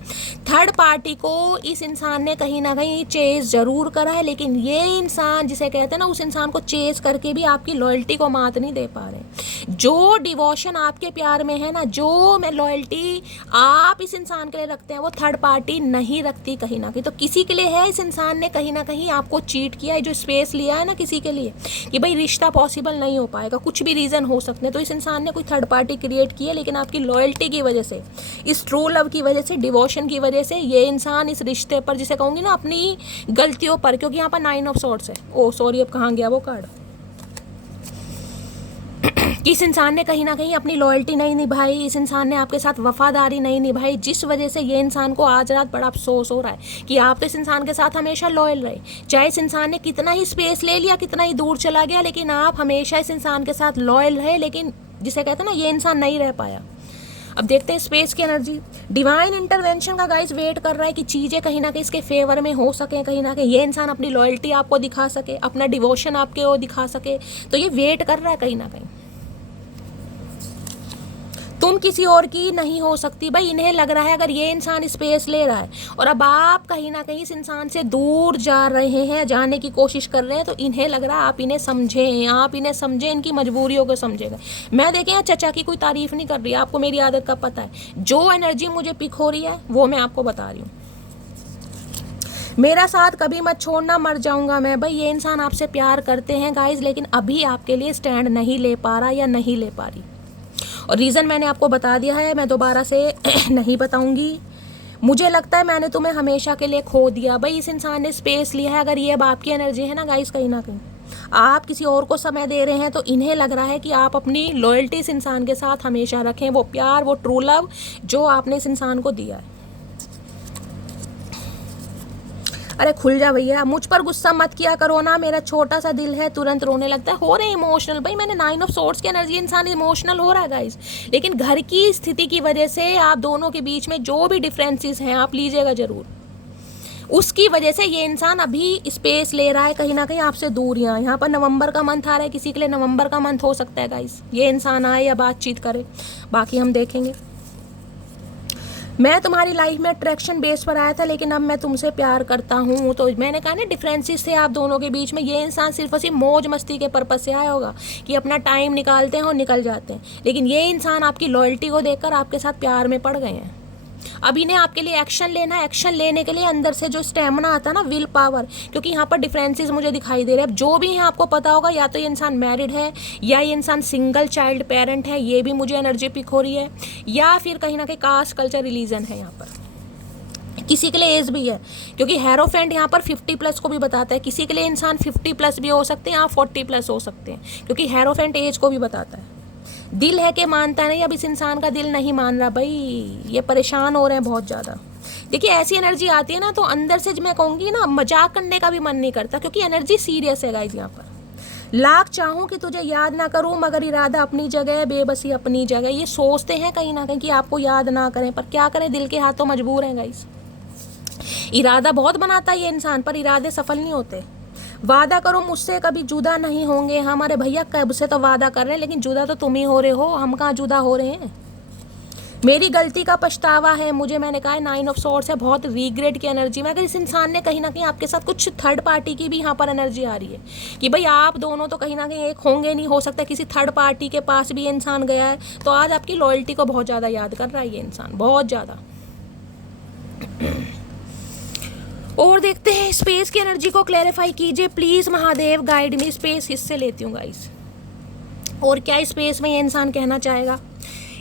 थर्ड पार्टी को इस इंसान ने कहीं ना कहीं चेस जरूर करा है, लेकिन ये इंसान जिसे कहते हैं ना, उस इंसान को चेस करके भी आपकी लॉयल्टी को मात नहीं दे पा रहे। जो डिवोशन आपके प्यार में है ना, जो मैं लॉयल्टी आप इस इंसान के लिए रखते हैं, वो थर्ड पार्टी नहीं रखती कहीं ना कहीं। तो किसी के लिए है, इस इंसान ने कहीं ना कहीं आपको चीट किया है, जो स्पेस लिया है ना किसी के लिए कि भाई रिश्ता पॉसिबल पॉसिबल नहीं हो पाएगा, कुछ भी रीज़न हो सकते हैं। तो इस इंसान ने कोई थर्ड पार्टी क्रिएट की है, लेकिन आपकी लॉयल्टी की वजह से, इस ट्रू लव की वजह से, डिवोशन की वजह से ये इंसान इस रिश्ते पर, जिसे कहूँगी ना अपनी गलतियों पर, क्योंकि यहाँ पर 9 ऑफ सॉर्ड्स है, ओ सॉरी अब कहाँ गया वो कार्ड, कि इस इंसान ने कहीं ना कहीं अपनी लॉयल्टी नहीं निभाई, इस इंसान ने आपके साथ वफादारी नहीं निभाई, जिस वजह से ये इंसान को आज रात बड़ा अफसोस हो रहा है कि आप तो इस इंसान के साथ हमेशा लॉयल रहे। चाहे इस इंसान ने कितना ही स्पेस ले लिया, कितना ही दूर चला गया, लेकिन आप हमेशा इस इंसान के साथ लॉयल रहे, लेकिन जिसे कहते हैं ना ये इंसान नहीं रह पाया। अब देखते हैं स्पेस की एनर्जी, डिवाइन इंटरवेंशन का गाइस वेट कर रहा है कि चीज़ें कहीं ना कहीं इसके फेवर में हो सकें, कहीं ना कहीं ये इंसान अपनी लॉयल्टी आपको दिखा सके, अपना डिवोशन आपके वो दिखा सके, तो ये वेट कर रहा है कहीं ना कहीं। तुम किसी और की नहीं हो सकती भाई, इन्हें लग रहा है अगर ये इंसान स्पेस ले रहा है और अब आप कहीं ना कहीं इस इंसान से दूर जा रहे हैं, जाने की कोशिश कर रहे हैं, तो इन्हें लग रहा है आप इन्हें समझें, आप इन्हें समझें, इनकी मजबूरियों को समझेगा। मैं देखें यहाँ चचा की कोई तारीफ नहीं कर रही, आपको मेरी आदत का पता है, जो एनर्जी मुझे पिक हो रही है वो मैं आपको बता रही हूँ। मेरा साथ कभी मत छोड़ना, मर जाऊंगा मैं। भाई ये इंसान आपसे प्यार करते हैं गाइज, लेकिन अभी आपके लिए स्टैंड नहीं ले पा रहा या नहीं ले पा रही, और रीज़न मैंने आपको बता दिया है, मैं दोबारा से नहीं बताऊंगी। मुझे लगता है मैंने तुम्हें हमेशा के लिए खो दिया। भाई इस इंसान ने स्पेस लिया है, अगर ये अब आपकी एनर्जी है ना गाइस, कहीं ना कहीं आप किसी और को समय दे रहे हैं, तो इन्हें लग रहा है कि आप अपनी लॉयल्टी इस इंसान के साथ हमेशा रखें, वो प्यार, वो ट्रू लव जो आपने इस इंसान को दिया है। अरे खुल जा भैया, मुझ पर गुस्सा मत किया करो ना, मेरा छोटा सा दिल है, तुरंत रोने लगता है। हो रहे इमोशनल भाई, मैंने 9 ऑफ सोर्ड्स की एनर्जी, इंसान इमोशनल हो रहा है गाइस, लेकिन घर की स्थिति की वजह से आप दोनों के बीच में जो भी डिफरेंसेस हैं आप लीजिएगा जरूर, उसकी वजह से ये इंसान अभी स्पेस ले रहा है, कहीं ना कहीं आपसे दूर। यहाँ पर नवंबर का मंथ आ रहा है, किसी के लिए नवंबर का मंथ हो सकता है गाइस, ये इंसान आए या बातचीत करे, बाकी हम देखेंगे। मैं तुम्हारी लाइफ में अट्रैक्शन बेस पर आया था, लेकिन अब मैं तुमसे प्यार करता हूँ। तो मैंने कहा ना डिफरेंसेस थे आप दोनों के बीच में, ये इंसान सिर्फ और सिर्फ मौज मस्ती के पर्पस से आया होगा कि अपना टाइम निकालते हैं और निकल जाते हैं, लेकिन ये इंसान आपकी लॉयल्टी को देखकर आपके साथ प्यार में पड़ गए हैं। अब इन्हें आपके लिए एक्शन लेना है, एक्शन लेने के लिए अंदर से जो स्टेमिना आता है ना, विल पावर, क्योंकि यहाँ पर डिफरेंसेस मुझे दिखाई दे रहे हैं। अब जो भी है आपको पता होगा, या तो ये इंसान मैरिड है, या ये इंसान सिंगल चाइल्ड पेरेंट है, ये भी मुझे एनर्जी पिक हो रही है, या फिर कहीं ना कहीं कास्ट कल्चर रिलीजन है यहाँ पर। किसी के लिए एज भी है, क्योंकि हेरोफेंट यहाँ पर 50+ को भी बताता है, किसी के लिए इंसान 50+ भी हो सकते हैं, आप 40+ हो सकते हैं, क्योंकि हेरोफेंट एज को भी बताता है। दिल है कि मानता नहीं, अब इस इंसान का दिल नहीं मान रहा भाई, ये परेशान हो रहे हैं बहुत ज़्यादा। देखिए ऐसी एनर्जी आती है ना, तो अंदर से मैं कहूँगी ना, मजाक करने का भी मन नहीं करता, क्योंकि एनर्जी सीरियस है गाइस। यहाँ पर लाख चाहूँ कि तुझे याद ना करूँ, मगर इरादा अपनी जगह, बेबसी अपनी जगह। ये सोचते हैं कहीं ना कहीं कि आपको याद ना करें, पर क्या करें, दिल के हाथ तो मजबूर हैं गाइस। इरादा बहुत बनाता है ये इंसान, पर इरादे सफल नहीं होते। वादा करो मुझसे कभी जुदा नहीं होंगे। हमारे भैया कब से तो वादा कर रहे हैं, लेकिन जुदा तो तुम ही हो रहे हो, हम कहाँ जुदा हो रहे हैं। मेरी गलती का पछतावा है मुझे, मैंने कहा 9 ऑफ सॉर्ड्स है, बहुत रिग्रेट की एनर्जी में। अगर इस इंसान ने कहीं ना कहीं आपके साथ कुछ थर्ड पार्टी की भी यहाँ पर एनर्जी आ रही है कि भाई आप दोनों तो कहीं ना कहीं एक होंगे नहीं, हो सकता है किसी थर्ड पार्टी के पास भी इंसान गया है, तो आज आपकी लॉयल्टी को बहुत ज़्यादा याद कर रहा है ये इंसान, बहुत ज़्यादा। और देखते हैं स्पेस की एनर्जी को क्लैरिफाई कीजिए please Mahadev, guide me. Space हिस्से लेती हूँ गाइस, और क्या स्पेस में ये इंसान कहना चाहेगा।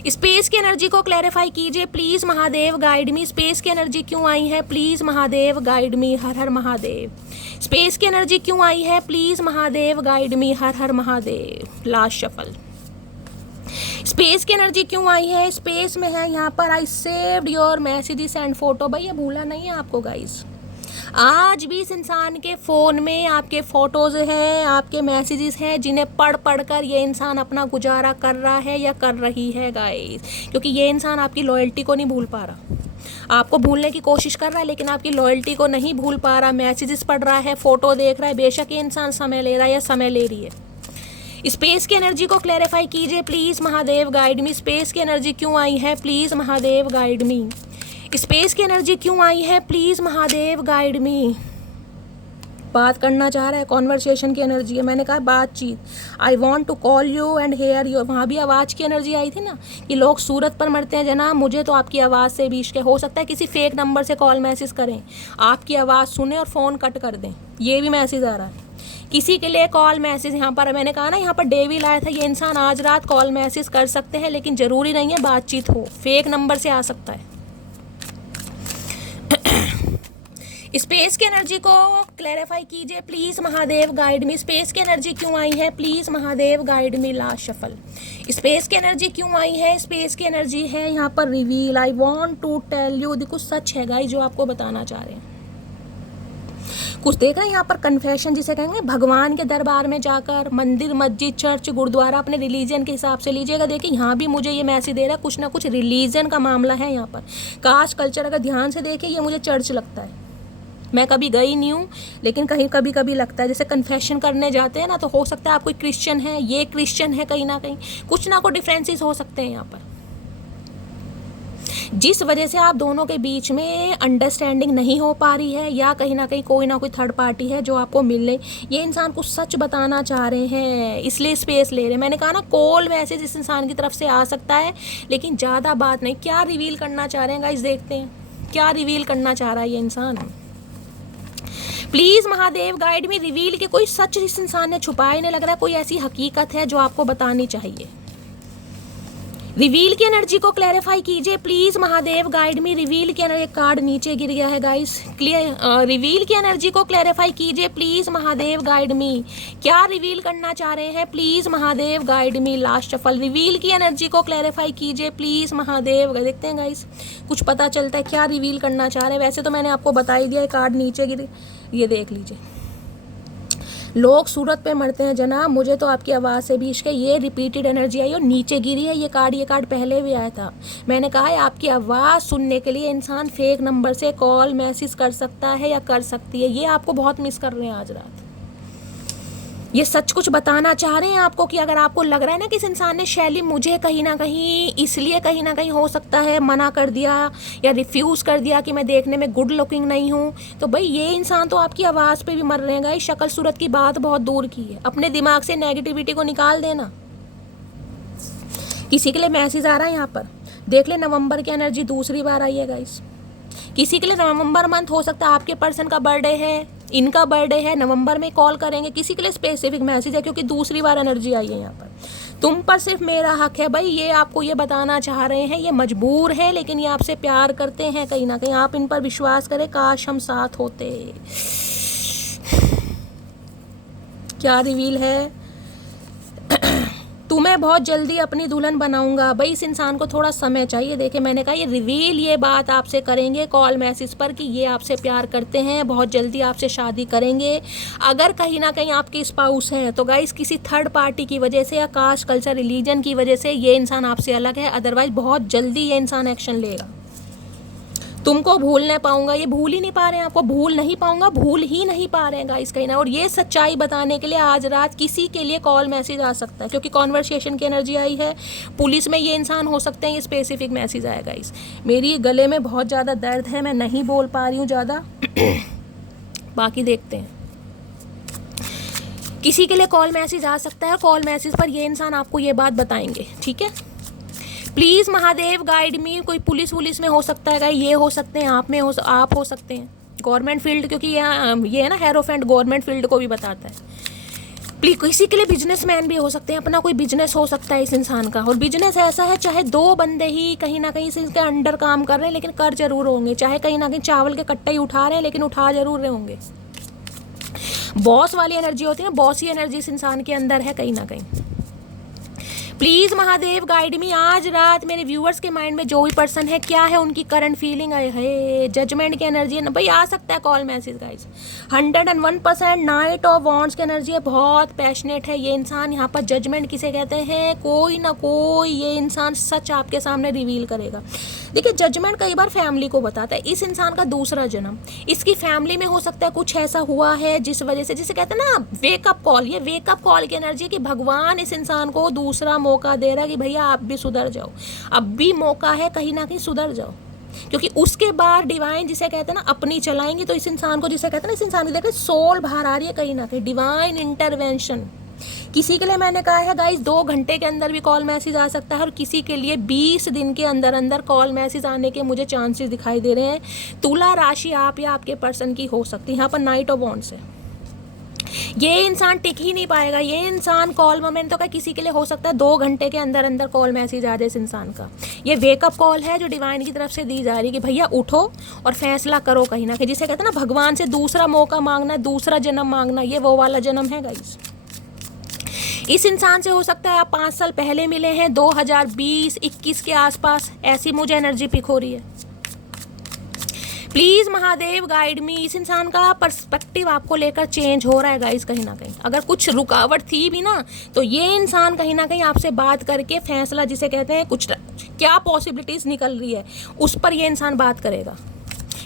स्पेस की एनर्जी को क्लैरिफाई कीजिए please Mahadev, guide me. Space की एनर्जी क्यों आई है, प्लीज़ महादेव गाइड मी, हर हर महादेव। स्पेस की एनर्जी क्यों आई है, प्लीज़ महादेव गाइड मी, हर हर महादेव। Last shuffle. स्पेस की एनर्जी क्यों आई है, स्पेस में है यहाँ पर I saved your messages and photo. भाई ये भूला नहीं है आपको गाइस, आज भी इस इंसान के फ़ोन में आपके फ़ोटोज़ हैं, आपके मैसेजेस हैं, जिन्हें पढ़ कर ये इंसान अपना गुजारा कर रहा है या कर रही है गाइस, क्योंकि ये इंसान आपकी लॉयल्टी को नहीं भूल पा रहा। आपको भूलने की कोशिश कर रहा है, लेकिन आपकी लॉयल्टी को नहीं भूल पा रहा। मैसेजेस पढ़ रहा है, फ़ोटो देख रहा है, बेशक ये इंसान समय ले रहा है या समय ले रही है। स्पेस की एनर्जी को क्लैरिफाई कीजिए please Mahadev, guide me. Space की एनर्जी क्यों आई है, please Mahadev guide me. Space की एनर्जी क्यों आई है, प्लीज़ महादेव गाइड मी। बात करना चाह रहा है, कॉन्वर्सेशन की एनर्जी है, मैंने कहा बातचीत। I want to call you and hear you. वहाँ भी आवाज़ की एनर्जी आई थी ना कि लोग सूरत पर मरते हैं जनाब, मुझे तो आपकी आवाज़ से भी इश्क है। हो सकता है किसी फेक नंबर से कॉल मैसेज करें, आपकी आवाज़ सुने और फ़ोन कट कर दें, ये भी मैसेज आ रहा है। किसी के लिए कॉल मैसेज, यहाँ पर मैंने कहा ना, यहाँ पर डेविल आया था, ये इंसान आज रात कॉल मैसेज कर सकते हैं, लेकिन ज़रूरी नहीं है बातचीत हो, फेक नंबर से आ सकता है। स्पेस की एनर्जी को क्लैरिफाई कीजिए please Mahadev, guide me. Space की एनर्जी क्यों आई है please Mahadev, guide me. Last shuffle. Space की एनर्जी क्यों आई है? स्पेस की एनर्जी है यहाँ पर reveal, I want to tell you. देखो सच है गाइस जो आपको बताना चाह रहे हैं। कुछ देखा यहाँ पर कन्फेशन जिसे कहेंगे, भगवान के दरबार में जाकर, मंदिर मस्जिद चर्च गुरुद्वारा अपने रिलीजन के हिसाब से लीजिएगा। देखिए यहाँ भी मुझे ये मैसेज दे रहा है, कुछ ना कुछ रिलीजन का मामला है यहाँ पर। कास्ट कल्चर अगर ध्यान से देखिए, ये मुझे चर्च लगता है। मैं कभी गई नहीं हूँ, लेकिन कहीं कभी कभी लगता है जैसे कन्फेशन करने जाते हैं ना, तो हो सकता है आप कोई क्रिश्चियन है, ये क्रिश्चियन है, कहीं ना कहीं कुछ ना कुछ डिफरेंसेस हो सकते हैं यहाँ पर, जिस वजह से आप दोनों के बीच में अंडरस्टैंडिंग नहीं हो पा रही है, या कहीं ना कहीं कोई ना कोई थर्ड पार्टी है जो आपको मिल रही। ये इंसान कुछ सच बताना चाह रहे हैं, इसलिए स्पेस ले रहे हैं। मैंने कहा ना, कॉल मैसेज इस इंसान की तरफ से आ सकता है, लेकिन ज़्यादा बात नहीं। क्या रिवील करना चाह रहे हैं गाइस, देखते हैं क्या रिवील करना चाह रहा है ये इंसान। प्लीज़ महादेव गाइड में, रिवील के कोई सच इस इंसान ने छुपाया नहीं लग रहा है, कोई ऐसी हकीकत है जो आपको बतानी चाहिए। रिवील की एनर्जी को क्लैरिफाई कीजिए प्लीज़ महादेव गाइड में। रिवील की एनर्जी, कार्ड नीचे गिर गया है गाइस, क्लियर। रिवील की एनर्जी को क्लैरिफाई कीजिए प्लीज़ महादेव गाइड मी। क्या रिवील करना चाह रहे हैं please Mahadev guide me. Last shuffle. Reveal की एनर्जी को क्लैरिफाई कीजिए प्लीज़ महादेव। देखते हैं गाइस कुछ पता चलता है क्या रिवील करना चाह रहे हैं। वैसे तो मैंने आपको बता ही दिया, कार्ड नीचे गिर, ये देख लीजिए। लोग सूरत पे मरते हैं जनाब, मुझे तो आपकी आवाज़ से भी इश्क है। ये रिपीटेड एनर्जी आई और नीचे गिरी है ये कार्ड पहले भी आया था। मैंने कहा है आपकी आवाज़ सुनने के लिए इंसान फेक नंबर से कॉल मैसेज कर सकता है या कर सकती है। ये आपको बहुत मिस कर रहे हैं आज रात। ये सच कुछ बताना चाह रहे हैं आपको, कि अगर आपको लग रहा है ना कि इस इंसान ने शैली मुझे कहीं ना कहीं इसलिए कहीं ना कहीं हो सकता है मना कर दिया या रिफ्यूज़ कर दिया कि मैं देखने में गुड लुकिंग नहीं हूँ, तो भाई ये इंसान तो आपकी आवाज़ पे भी मर रहे हैं गाइस। शक्ल सूरत की बात बहुत दूर की है, अपने दिमाग से नेगेटिविटी को निकाल देना। किसी के लिए मैसेज आ रहा है यहाँ पर, देख ले, नवंबर की एनर्जी दूसरी बार आई है गाइस। किसी के लिए नवंबर मंथ हो सकता है आपके पर्सन का बर्थडे है, इनका बर्थडे है, नवंबर में कॉल करेंगे। किसी के लिए स्पेसिफिक मैसेज है, क्योंकि दूसरी बार एनर्जी आई है यहाँ पर। तुम पर सिर्फ मेरा हक है भाई, ये आपको ये बताना चाह रहे हैं। ये मजबूर है, लेकिन ये आपसे प्यार करते हैं कहीं ना कहीं। आप इन पर विश्वास करें, काश हम साथ होते। क्या रिवील है? तुम्हें बहुत जल्दी अपनी दुल्हन बनाऊंगा। भाई इस इंसान को थोड़ा समय चाहिए। देखिए मैंने कहा ये रिवील ये बात आपसे करेंगे कॉल मैसेज पर कि ये आपसे प्यार करते हैं, बहुत जल्दी आपसे शादी करेंगे। अगर कहीं ना कहीं आपके स्पाउस हैं तो गाइस किसी थर्ड पार्टी की वजह से या कास्ट कल्चर रिलीजन की वजह से ये इंसान आपसे अलग है। अदरवाइज बहुत जल्दी ये इंसान एक्शन लेगा। तुमको भूल नहीं पाऊंगा, ये भूल ही नहीं पा रहे हैं, आपको भूल नहीं पाऊंगा, भूल ही नहीं पा रहे हैं गाइस कहीं ना। और ये सच्चाई बताने के लिए आज रात किसी के लिए कॉल मैसेज आ सकता है, क्योंकि कॉन्वर्सेशन की एनर्जी आई है। पुलिस में ये इंसान हो सकते हैं, ये स्पेसिफिक मैसेज आया गाइस। मेरी गले में बहुत ज़्यादा दर्द है, मैं नहीं बोल पा रही हूँ ज़्यादा। बाकी देखते हैं। किसी के लिए कॉल मैसेज आ सकता है, कॉल मैसेज पर ये इंसान आपको ये बात बताएंगे, ठीक है। प्लीज़ महादेव गाइड मी। कोई पुलिस में हो सकता है, ये हो सकते हैं, आप हो सकते हैं, गवर्नमेंट फील्ड, क्योंकि ये है ना हेरोफेंट, गवर्नमेंट फील्ड को भी बताता है। प्लीज किसी के लिए बिजनेसमैन भी हो सकते हैं, अपना कोई बिजनेस हो सकता है इस इंसान का। और बिजनेस ऐसा है, चाहे दो बंदे ही कहीं ना कहीं इसके अंडर काम कर रहे हैं, लेकिन कर जरूर होंगे। चाहे कहीं ना कहीं चावल के कट्टे ही उठा रहे हैं, लेकिन उठा जरूर रहे होंगे। बॉस वाली एनर्जी होती है ना, बॉसी एनर्जी इस इंसान के अंदर है कहीं ना कहीं। प्लीज़ महादेव गाइड मी। आज रात मेरे व्यूअर्स के माइंड में जो भी पर्सन है, क्या है उनकी करंट फीलिंग है? जजमेंट की एनर्जी है ना भाई, आ सकता है call message guys. 101% night of wands की एनर्जी है, बहुत पैशनेट है ये इंसान। यहाँ पर जजमेंट किसे कहते हैं? कोई ना कोई ये इंसान सच आपके सामने रिवील करेगा। देखिए जजमेंट कई बार फैमिली को बताता है, इस इंसान का दूसरा जन्म, इसकी फैमिली में हो सकता है कुछ ऐसा हुआ है जिस वजह से, जिसे कहते हैं ना वेकअप कॉल। ये वेकअप कॉल की एनर्जी कि भगवान इस इंसान को दूसरा मौका दे रहा है कि भैया आप भी सुधर जाओ, अब भी मौका है, कहीं ना कहीं सुधर जाओ। क्योंकि उसके बाद डिवाइन जिसे कहते हैं ना अपनी चलाएंगे, तो इस इंसान को जिसे कहते हैं ना, इस इंसान की देखिए सोल बाहर आ रही है कहीं ना कहीं, डिवाइन इंटरवेंशन। किसी के लिए मैंने कहा है गाइस 2 घंटे के अंदर भी कॉल मैसेज आ सकता है, और किसी के लिए 20 दिन के अंदर अंदर कॉल मैसेज आने के मुझे चांसेस दिखाई दे रहे हैं। तुला राशि आप या आपके पर्सन की हो सकती है। यहाँ पर नाइट ऑफ वॉन्ड्स है। ये इंसान टिक ही नहीं पाएगा। ये इंसान कॉल मोमेंट तो का किसी के लिए हो सकता है 2 घंटे के अंदर अंदर कॉल मैसेज आ जाए इस इंसान का। ये वेकअप कॉल है जो डिवाइन की तरफ से दी जा रही है कि भैया उठो और फैसला करो कहीं ना कहीं। जिसे कहते हैं ना भगवान से दूसरा मौका मांगना, दूसरा जन्म मांगना, ये वो वाला जन्म है गाइस। इस इंसान से हो सकता है आप 5 साल पहले मिले हैं, 2020-21 के आसपास, ऐसी मुझे एनर्जी पिक हो रही है। प्लीज़ महादेव गाइड मी। इस इंसान का पर्सपेक्टिव आपको लेकर चेंज हो रहा है गाइस कहीं ना कहीं। अगर कुछ रुकावट थी भी ना, तो ये इंसान कहीं ना कहीं आपसे बात करके फैसला, जिसे कहते हैं कुछ क्या पॉसिबिलिटीज़ निकल रही है उस पर ये इंसान बात करेगा।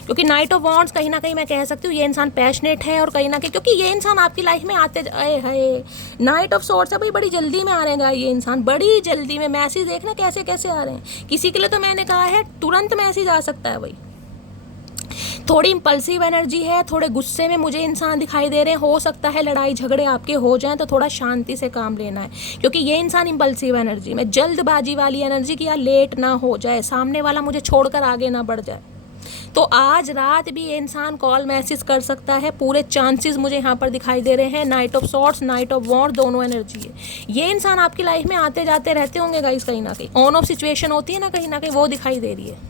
क्योंकि नाइट ऑफ वॉन्ड्स कहीं ना कहीं मैं कह सकती हूँ ये इंसान पैशनेट है, और कहीं ना कहीं क्योंकि ये इंसान आपकी लाइफ में आते है। नाइट ऑफ सॉर्ड्स है भाई, बड़ी जल्दी में आ रहे हैं ये इंसान, बड़ी जल्दी में। मैसेज देखना कैसे कैसे आ रहे हैं। किसी के लिए तो मैंने कहा है तुरंत मैसेज आ सकता है भाई। थोड़ी इम्पल्सिव एनर्जी है, थोड़े गुस्से में मुझे इंसान दिखाई दे रहे हैं। हो सकता है लड़ाई झगड़े आपके हो जाएं, तो थोड़ा शांति से काम लेना है, क्योंकि ये इंसान इम्पल्सिव एनर्जी में, जल्दबाजी वाली एनर्जी की, या लेट ना हो जाए, सामने वाला मुझे छोड़कर आगे ना बढ़ जाए। तो आज रात भी ये इंसान कॉल मैसेज कर सकता है, पूरे चांसेस मुझे यहाँ पर दिखाई दे रहे हैं। Knight of swords, knight of wand, दोनों एनर्जी है। ये इंसान आपकी लाइफ में आते जाते रहते होंगे गाइस कहीं ना कहीं। ऑन ऑफ सिचुएशन होती है ना कहीं ना कहीं, वो दिखाई दे रही है।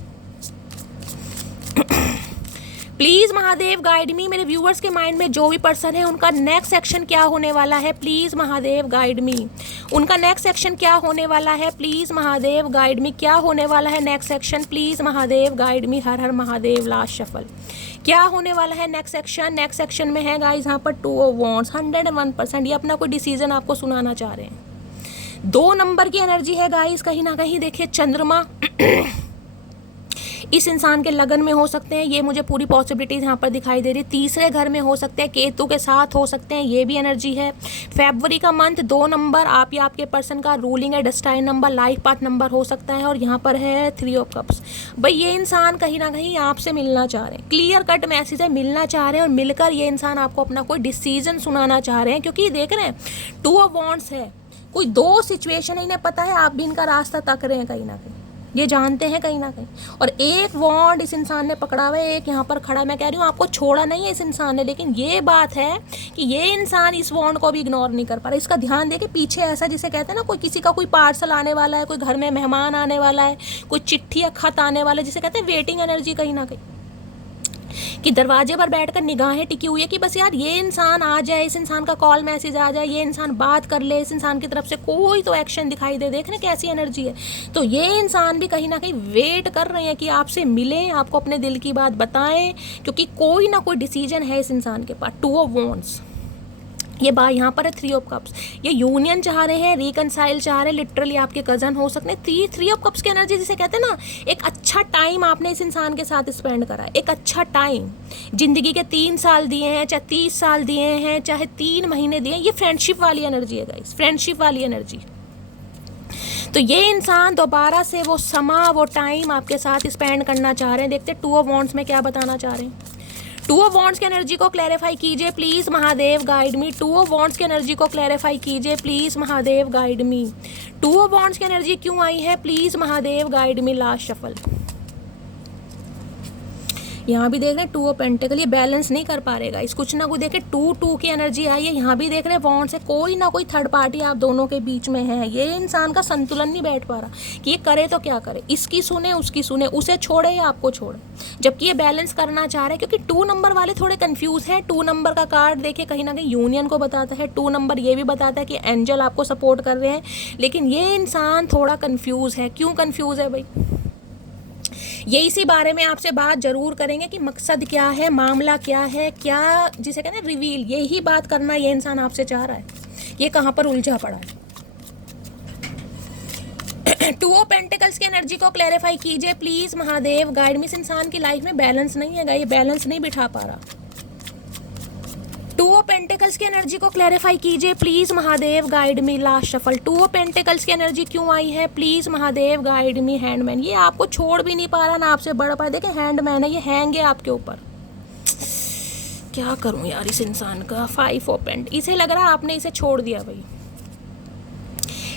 प्लीज़ महादेव गाइड मी। मेरे व्यूअर्स के माइंड में जो भी पर्सन है उनका नेक्स्ट एक्शन क्या होने वाला है, प्लीज़ महादेव गाइड मी। उनका नेक्स्ट एक्शन क्या होने वाला है, प्लीज़ महादेव गाइड मी। क्या होने वाला है next action, please Mahadev guide me. हर हर महादेव। Last shuffle. क्या होने वाला है नेक्स्ट एक्शन? नेक्स्ट एक्शन में है गाइस यहाँ पर 2 ऑफ वॉन्ड्स, 101%। ये अपना कोई डिसीजन आपको सुनाना चाह रहे हैं। 2 नंबर की एनर्जी है गाइस कहीं ना कहीं। देखिए चंद्रमा इस इंसान के लगन में हो सकते हैं, ये मुझे पूरी पॉसिबिलिटीज यहाँ पर दिखाई दे रही। तीसरे घर में हो सकते हैं, केतु के साथ हो सकते हैं, ये भी एनर्जी है। फरवरी का मंथ 2 नंबर आप या आपके पर्सन का रूलिंग है destined number, life path number हो सकता है। और यहाँ पर है 3 ऑफ कप्स। भाई ये इंसान कहीं ना कहीं आपसे मिलना चाह रहे हैं, क्लियर कट मैसेज है, मिलना चाह रहे हैं। और मिलकर ये इंसान आपको अपना कोई डिसीजन सुनाना चाह रहे हैं, क्योंकि देख रहे हैं 2 ऑफ वॉन्ड्स है। कोई 2 सिचुएशन है, इन्हें पता है आप भी इनका रास्ता तक रहे हैं कहीं ना कहीं, ये जानते हैं कहीं ना कहीं। और एक वॉन्ड इस इंसान ने पकड़ा हुआ है, एक यहाँ पर खड़ा है। मैं कह रही हूँ आपको छोड़ा नहीं है इस इंसान ने, लेकिन ये बात है कि ये इंसान इस वॉन्ड को भी इग्नोर नहीं कर पा रहा। इसका ध्यान दे कि पीछे ऐसा, जिसे कहते हैं ना, कोई किसी का कोई पार्सल आने वाला है, कोई घर में मेहमान आने वाला है, कोई चिट्ठी या खत आने वाला है, जिसे कहते हैं वेटिंग एनर्जी कहीं ना कहीं, कि दरवाजे पर बैठकर निगाहें टिकी हुई है कि बस यार ये इंसान आ जाए, इस इंसान का कॉल मैसेज आ जाए, ये इंसान बात कर ले, इस इंसान की तरफ से कोई तो एक्शन दिखाई दे। देखने कैसी एनर्जी है। तो ये इंसान भी कहीं ना कहीं वेट कर रहे हैं कि आपसे मिलें, आपको अपने दिल की बात बताएं, क्योंकि कोई ना कोई डिसीजन है इस इंसान के पास। 2 ऑफ वॉन्ड्स, ये बात यहाँ पर है 3 ऑफ कप्स। ये यूनियन चाह रहे हैं, रिकनसाइल चाह रहे हैं, लिटरली आपके कजन हो सकते हैं। 3 ऑफ कप्स की एनर्जी, जिसे कहते हैं ना, एक अच्छा टाइम आपने इस इंसान के साथ स्पेंड करा है, एक अच्छा टाइम। जिंदगी के 3 साल दिए हैं, चाहे 30 साल दिए हैं, चाहे 3 महीने दिए हैं, ये फ्रेंडशिप वाली एनर्जी है गाइस, फ्रेंडशिप वाली एनर्जी। तो ये इंसान दोबारा से वो समा, वो टाइम आपके साथ स्पेंड करना चाह रहे हैं। देखते हैं 2 ऑफ वॉन्ड्स में क्या बताना चाह रहे हैं। 2 ऑफ वॉन्ड्स की एनर्जी को क्लैरिफाई कीजिए please Mahadev guide me. 2 of wands की एनर्जी को क्लैरिफाई कीजिए please Mahadev guide me. 2 of wands की एनर्जी क्यों आई है, please Mahadev guide me. Last shuffle. यहाँ भी देख रहे हैं 2 ऑफ पेंटिकल, ये बैलेंस नहीं कर पा रहेगा इस, कुछ ना कुछ देखे 2 की एनर्जी आई है। यहाँ भी देख रहे हैं वॉन्ड से कोई ना कोई थर्ड पार्टी आप दोनों के बीच में है। ये इंसान का संतुलन नहीं बैठ पा रहा कि ये करे तो क्या करे, इसकी सुने उसकी सुने, उसे छोड़े या आपको छोड़े, जबकि ये बैलेंस करना चाह रहे हैं। क्योंकि 2 नंबर वाले थोड़े कंफ्यूज है। 2 नंबर का कार्ड देखिए कहीं ना कहीं यूनियन को बताता है। 2 नंबर ये भी बताता है कि एंजल आपको सपोर्ट कर रहे हैं, लेकिन ये इंसान थोड़ा कंफ्यूज है। क्यों कंफ्यूज है भाई, ये इसी बारे में आपसे बात जरूर करेंगे कि मकसद क्या है, मामला क्या है, क्या जिसे कहते हैं रिवील, यही बात करना ये इंसान आपसे चाह रहा है। ये कहाँ पर उलझा पड़ा है। 2 ऑफ पेंटिकल्स की एनर्जी को क्लैरिफाई कीजिए प्लीज महादेव गाइड मी। इस इंसान की लाइफ में बैलेंस नहीं है, ये बैलेंस नहीं बिठा पा रहा। 2 ऑफ पेंटिकल्स की एनर्जी को क्लैरिफाई कीजिए please Mahadev guide me. Last shuffle. 2 of pentacles की एनर्जी क्यों आई है, please Mahadev guide me. Handman, ये आपको छोड़ भी नहीं पा रहा ना आपसे बढ़ पा रहा। देखिए हैंडमैन है, ये हैंग है आपके ऊपर। क्या करूं यार इस इंसान का। 5 ऑफ पेंट, इसे लग रहा है आपने इसे छोड़ दिया भाई।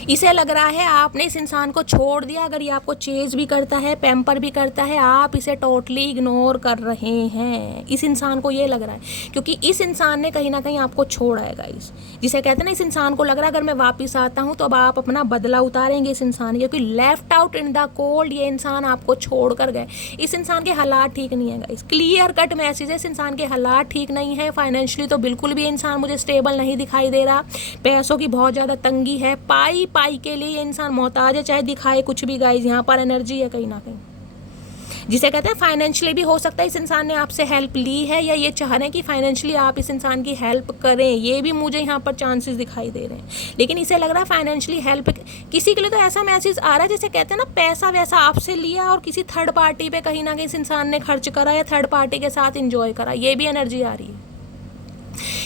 इसे लग रहा है आपने इस इंसान को छोड़ दिया। अगर ये आपको चेज भी करता है, पैम्पर भी करता है, आप इसे टोटली इग्नोर कर रहे हैं। इस इंसान को ये लग रहा है, क्योंकि इस इंसान ने कहीं ना कहीं आपको छोड़ा है गाइस। जिसे कहते हैं ना, इस इंसान को लग रहा है अगर मैं वापस आता हूँ तो अब आप अपना बदला उतारेंगे इस इंसान, क्योंकि left out in the cold ये इंसान आपको छोड़ कर गए। इस इंसान के हालात ठीक नहीं है गाइस, क्लियर कट मैसेज है, इस इंसान के हालात ठीक नहीं है। फाइनेंशियली तो बिल्कुल भी इंसान मुझे स्टेबल नहीं दिखाई दे रहा, पैसों की बहुत ज़्यादा तंगी है, पाई के लिए ये इंसान मोहताज है, चाहे दिखाए कुछ भी गाइस। यहाँ पर एनर्जी है कहीं ना कहीं, जिसे कहते हैं फाइनेंशियली भी हो सकता है इस इंसान ने आपसे हेल्प ली है, या ये चाह रहे हैं कि फाइनेंशियली आप इस इंसान की हेल्प करें। ये भी मुझे यहाँ पर चांसेस दिखाई दे रहे हैं, लेकिन इसे लग रहा है फाइनेंशियली हेल्प किसी के लिए तो ऐसा मैसेज आ रहा है जैसे कहते हैं ना, पैसा वैसा आपसे लिया और किसी थर्ड पार्टी पे कहीं ना कहीं इस इंसान ने खर्च करा या थर्ड पार्टी के साथ इंजॉय करा। ये भी एनर्जी आ रही है,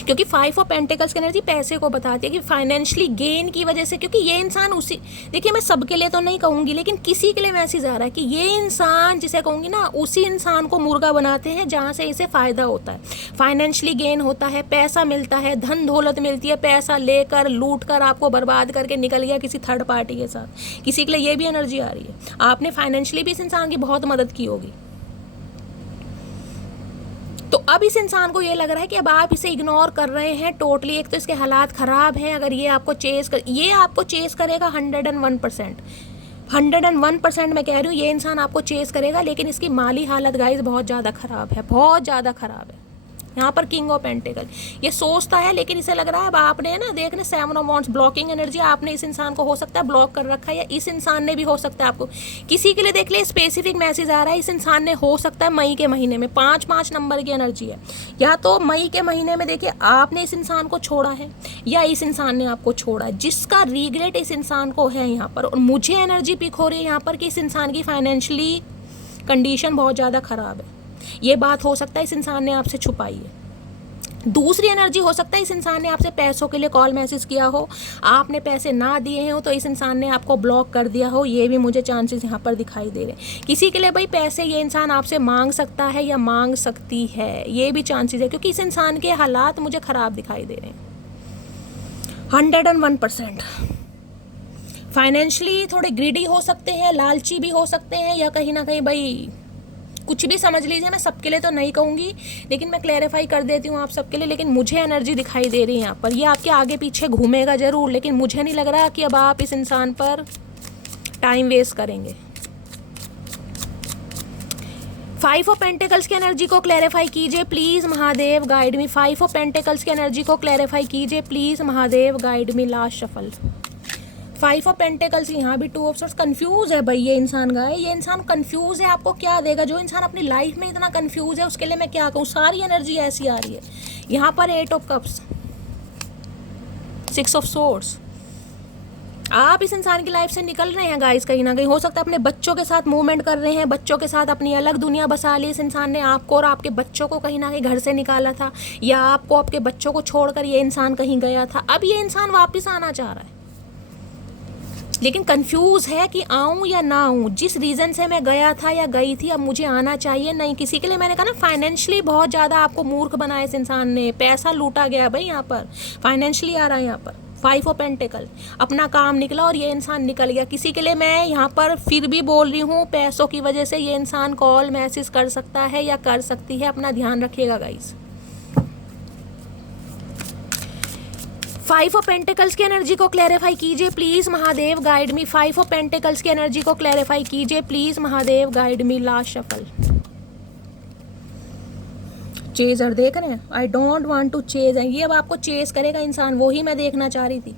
क्योंकि 5 ऑफ पेंटिकल्स की एनर्जी पैसे को बताती है कि फाइनेंशियली गेन की वजह से, क्योंकि ये इंसान उसी, देखिए मैं सबके लिए तो नहीं कहूँगी, लेकिन किसी के लिए मैसेज आ रहा है कि ये इंसान, जिसे कहूँगी ना, उसी इंसान को मुर्गा बनाते हैं जहाँ से इसे फ़ायदा होता है, फाइनेंशियली गेन होता है, पैसा मिलता है, धन दौलत मिलती है, पैसा लेकर लूट कर आपको बर्बाद करके निकल गया किसी थर्ड पार्टी के साथ। किसी के लिए ये भी एनर्जी आ रही है, आपने फाइनेंशियली भी इस इंसान की बहुत मदद की होगी। तो अब इस इंसान को ये लग रहा है कि अब आप इसे इग्नोर कर रहे हैं टोटली। एक तो इसके हालात ख़राब हैं, अगर ये आपको चेस करेगा 101%, 101% मैं कह रही हूँ, ये इंसान आपको चेस करेगा, लेकिन इसकी माली हालत गाइस बहुत ज़्यादा ख़राब है, बहुत ज़्यादा ख़राब है। यहाँ पर किंग ऑफ पेंटिकल ये सोचता है, लेकिन इसे लग रहा है अब आपने ना, देखने 7 ऑफ वांड्स, ब्लॉकिंग एनर्जी, आपने इस इंसान को हो सकता है ब्लॉक कर रखा है, या इस इंसान ने भी हो सकता है आपको। किसी के लिए देख ले स्पेसिफिक मैसेज आ रहा है, इस इंसान ने हो सकता है मई के महीने में, 5 नंबर की एनर्जी है, या तो मई के महीने में देखिए आपने इस इंसान को छोड़ा है या इस इंसान ने आपको छोड़ा है, जिसका रिग्रेट इस इंसान को है यहाँ पर। और मुझे एनर्जी पिक हो रही है यहाँ पर कि इस इंसान की फाइनेंशियली कंडीशन बहुत ज़्यादा ख़राब है। ये बात हो सकता है इस इंसान ने आपसे छुपाई है। दूसरी एनर्जी हो सकता है इस इंसान ने आपसे पैसों के लिए कॉल मैसेज किया हो, आपने पैसे ना दिए हो तो इस इंसान ने आपको ब्लॉक कर दिया हो। ये भी मुझे चांसेस यहाँ पर दिखाई दे रहे हैं। किसी के लिए भाई पैसे ये इंसान आपसे मांग सकता है या मांग सकती है, ये भी चांसेस है, क्योंकि इस इंसान के हालात मुझे ख़राब दिखाई दे रहे हैं 101%। फाइनेंशियली थोड़े ग्रीडी हो सकते हैं, लालची भी हो सकते हैं, या कहीं ना कहीं भाई कुछ भी समझ लीजिए। मैं सबके लिए तो नहीं कहूँगी, लेकिन मैं क्लैरिफाई कर देती हूँ आप सबके लिए। लेकिन मुझे एनर्जी दिखाई दे रही है यहाँ पर, ये आपके आगे पीछे घूमेगा ज़रूर, लेकिन मुझे नहीं लग रहा कि अब आप इस इंसान पर टाइम वेस्ट करेंगे। 5 ऑफ पेंटिकल्स की एनर्जी को क्लैरिफाई कीजिए please Mahadev, guide me. 5 of pentacles की एनर्जी को क्लैरिफाई कीजिए please Mahadev, guide me. Last shuffle 5 of pentacles, यहाँ भी 2 ऑफ सॉर्ड्स। कंफ्यूज है भाई ये इंसान गाय, ये इंसान कंफ्यूज है। आपको क्या देगा? जो इंसान अपनी लाइफ में इतना कंफ्यूज है उसके लिए मैं क्या कहूँ, सारी एनर्जी ऐसी आ रही है। यहाँ पर 8 ऑफ कप्स, 6 ऑफ सोर्ड्स। आप इस इंसान की लाइफ से निकल रहे हैं गाइस, कहीं ना कहीं हो सकता है अपने बच्चों के साथ मूवमेंट कर रहे हैं, बच्चों के साथ अपनी अलग दुनिया बसा ली। इस इंसान ने आपको और आपके बच्चों को कहीं ना कहीं घर से निकाला था, या आपको आपके बच्चों को छोड़कर ये इंसान कहीं गया था। अब ये इंसान वापस आना चाह रहा है, लेकिन कंफ्यूज है कि आऊँ या ना आऊँ। जिस रीज़न से मैं गया था या गई थी, अब मुझे आना चाहिए नहीं। किसी के लिए मैंने कहा ना, फाइनेंशियली बहुत ज़्यादा आपको मूर्ख बनाया इस इंसान ने, पैसा लूटा गया भाई। यहाँ पर फाइनेंशियली आ रहा है, यहाँ पर 5 ऑफ पेंटिकल, अपना काम निकला और ये इंसान निकल गया। किसी के लिए मैं यहाँ पर फिर भी बोल रही हूँ, पैसों की वजह से ये इंसान कॉल मैसेज कर सकता है या कर सकती है, अपना ध्यान रखिएगा गाइस। 5 ऑफ पेंटिकल्स की एनर्जी को क्लैरिफाई कीजिए please Mahadev, guide me. 5 of pentacles की एनर्जी को क्लैरिफाई कीजिए please Mahadev, guide me. Last shuffle chaser देख रहे हैं, I don't want to chase. ये अब आपको चेज करेगा इंसान, वही मैं देखना चाह रही थी।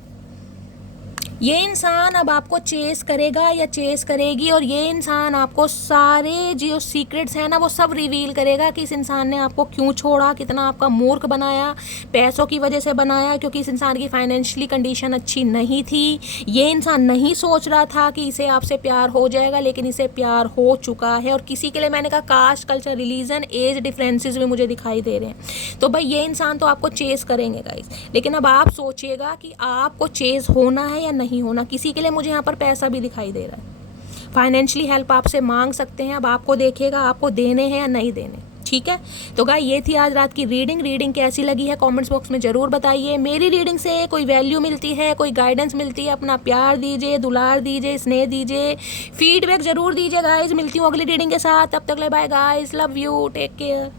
ये इंसान अब आपको चेस करेगा या चेस करेगी, और ये इंसान आपको सारे जो सीक्रेट्स हैं ना वो सब रिवील करेगा कि इस इंसान ने आपको क्यों छोड़ा, कितना आपका मूर्ख बनाया, पैसों की वजह से बनाया, क्योंकि इस इंसान की फाइनेंशियली कंडीशन अच्छी नहीं थी। ये इंसान नहीं सोच रहा था कि इसे आपसे प्यार हो जाएगा, लेकिन इसे प्यार हो चुका है। और किसी के लिए मैंने कहा caste, culture, religion, age differences भी मुझे दिखाई दे रहे हैं। तो भाई ये इंसान तो आपको चेस करेंगे गाइस, लेकिन अब आप सोचिएगा कि आपको चेस होना है या नहीं होना। किसी के लिए मुझे यहाँ पर पैसा भी दिखाई दे रहा है, फाइनेंशियली हेल्प आपसे मांग सकते हैं। अब आपको देखिएगा आपको देने हैं या नहीं देने। ठीक है। तो गाइस ये थी आज रात की रीडिंग कैसी लगी है कमेंट्स बॉक्स में ज़रूर बताइए। मेरी रीडिंग से कोई वैल्यू मिलती है, कोई गाइडेंस मिलती है, अपना प्यार दीजिए, दुलार दीजिए, स्नेह दीजिए, फीडबैक ज़रूर दीजिए गाइस। मिलती हूँ अगली रीडिंग के साथ, तब तक ले bye guys, love you, take care.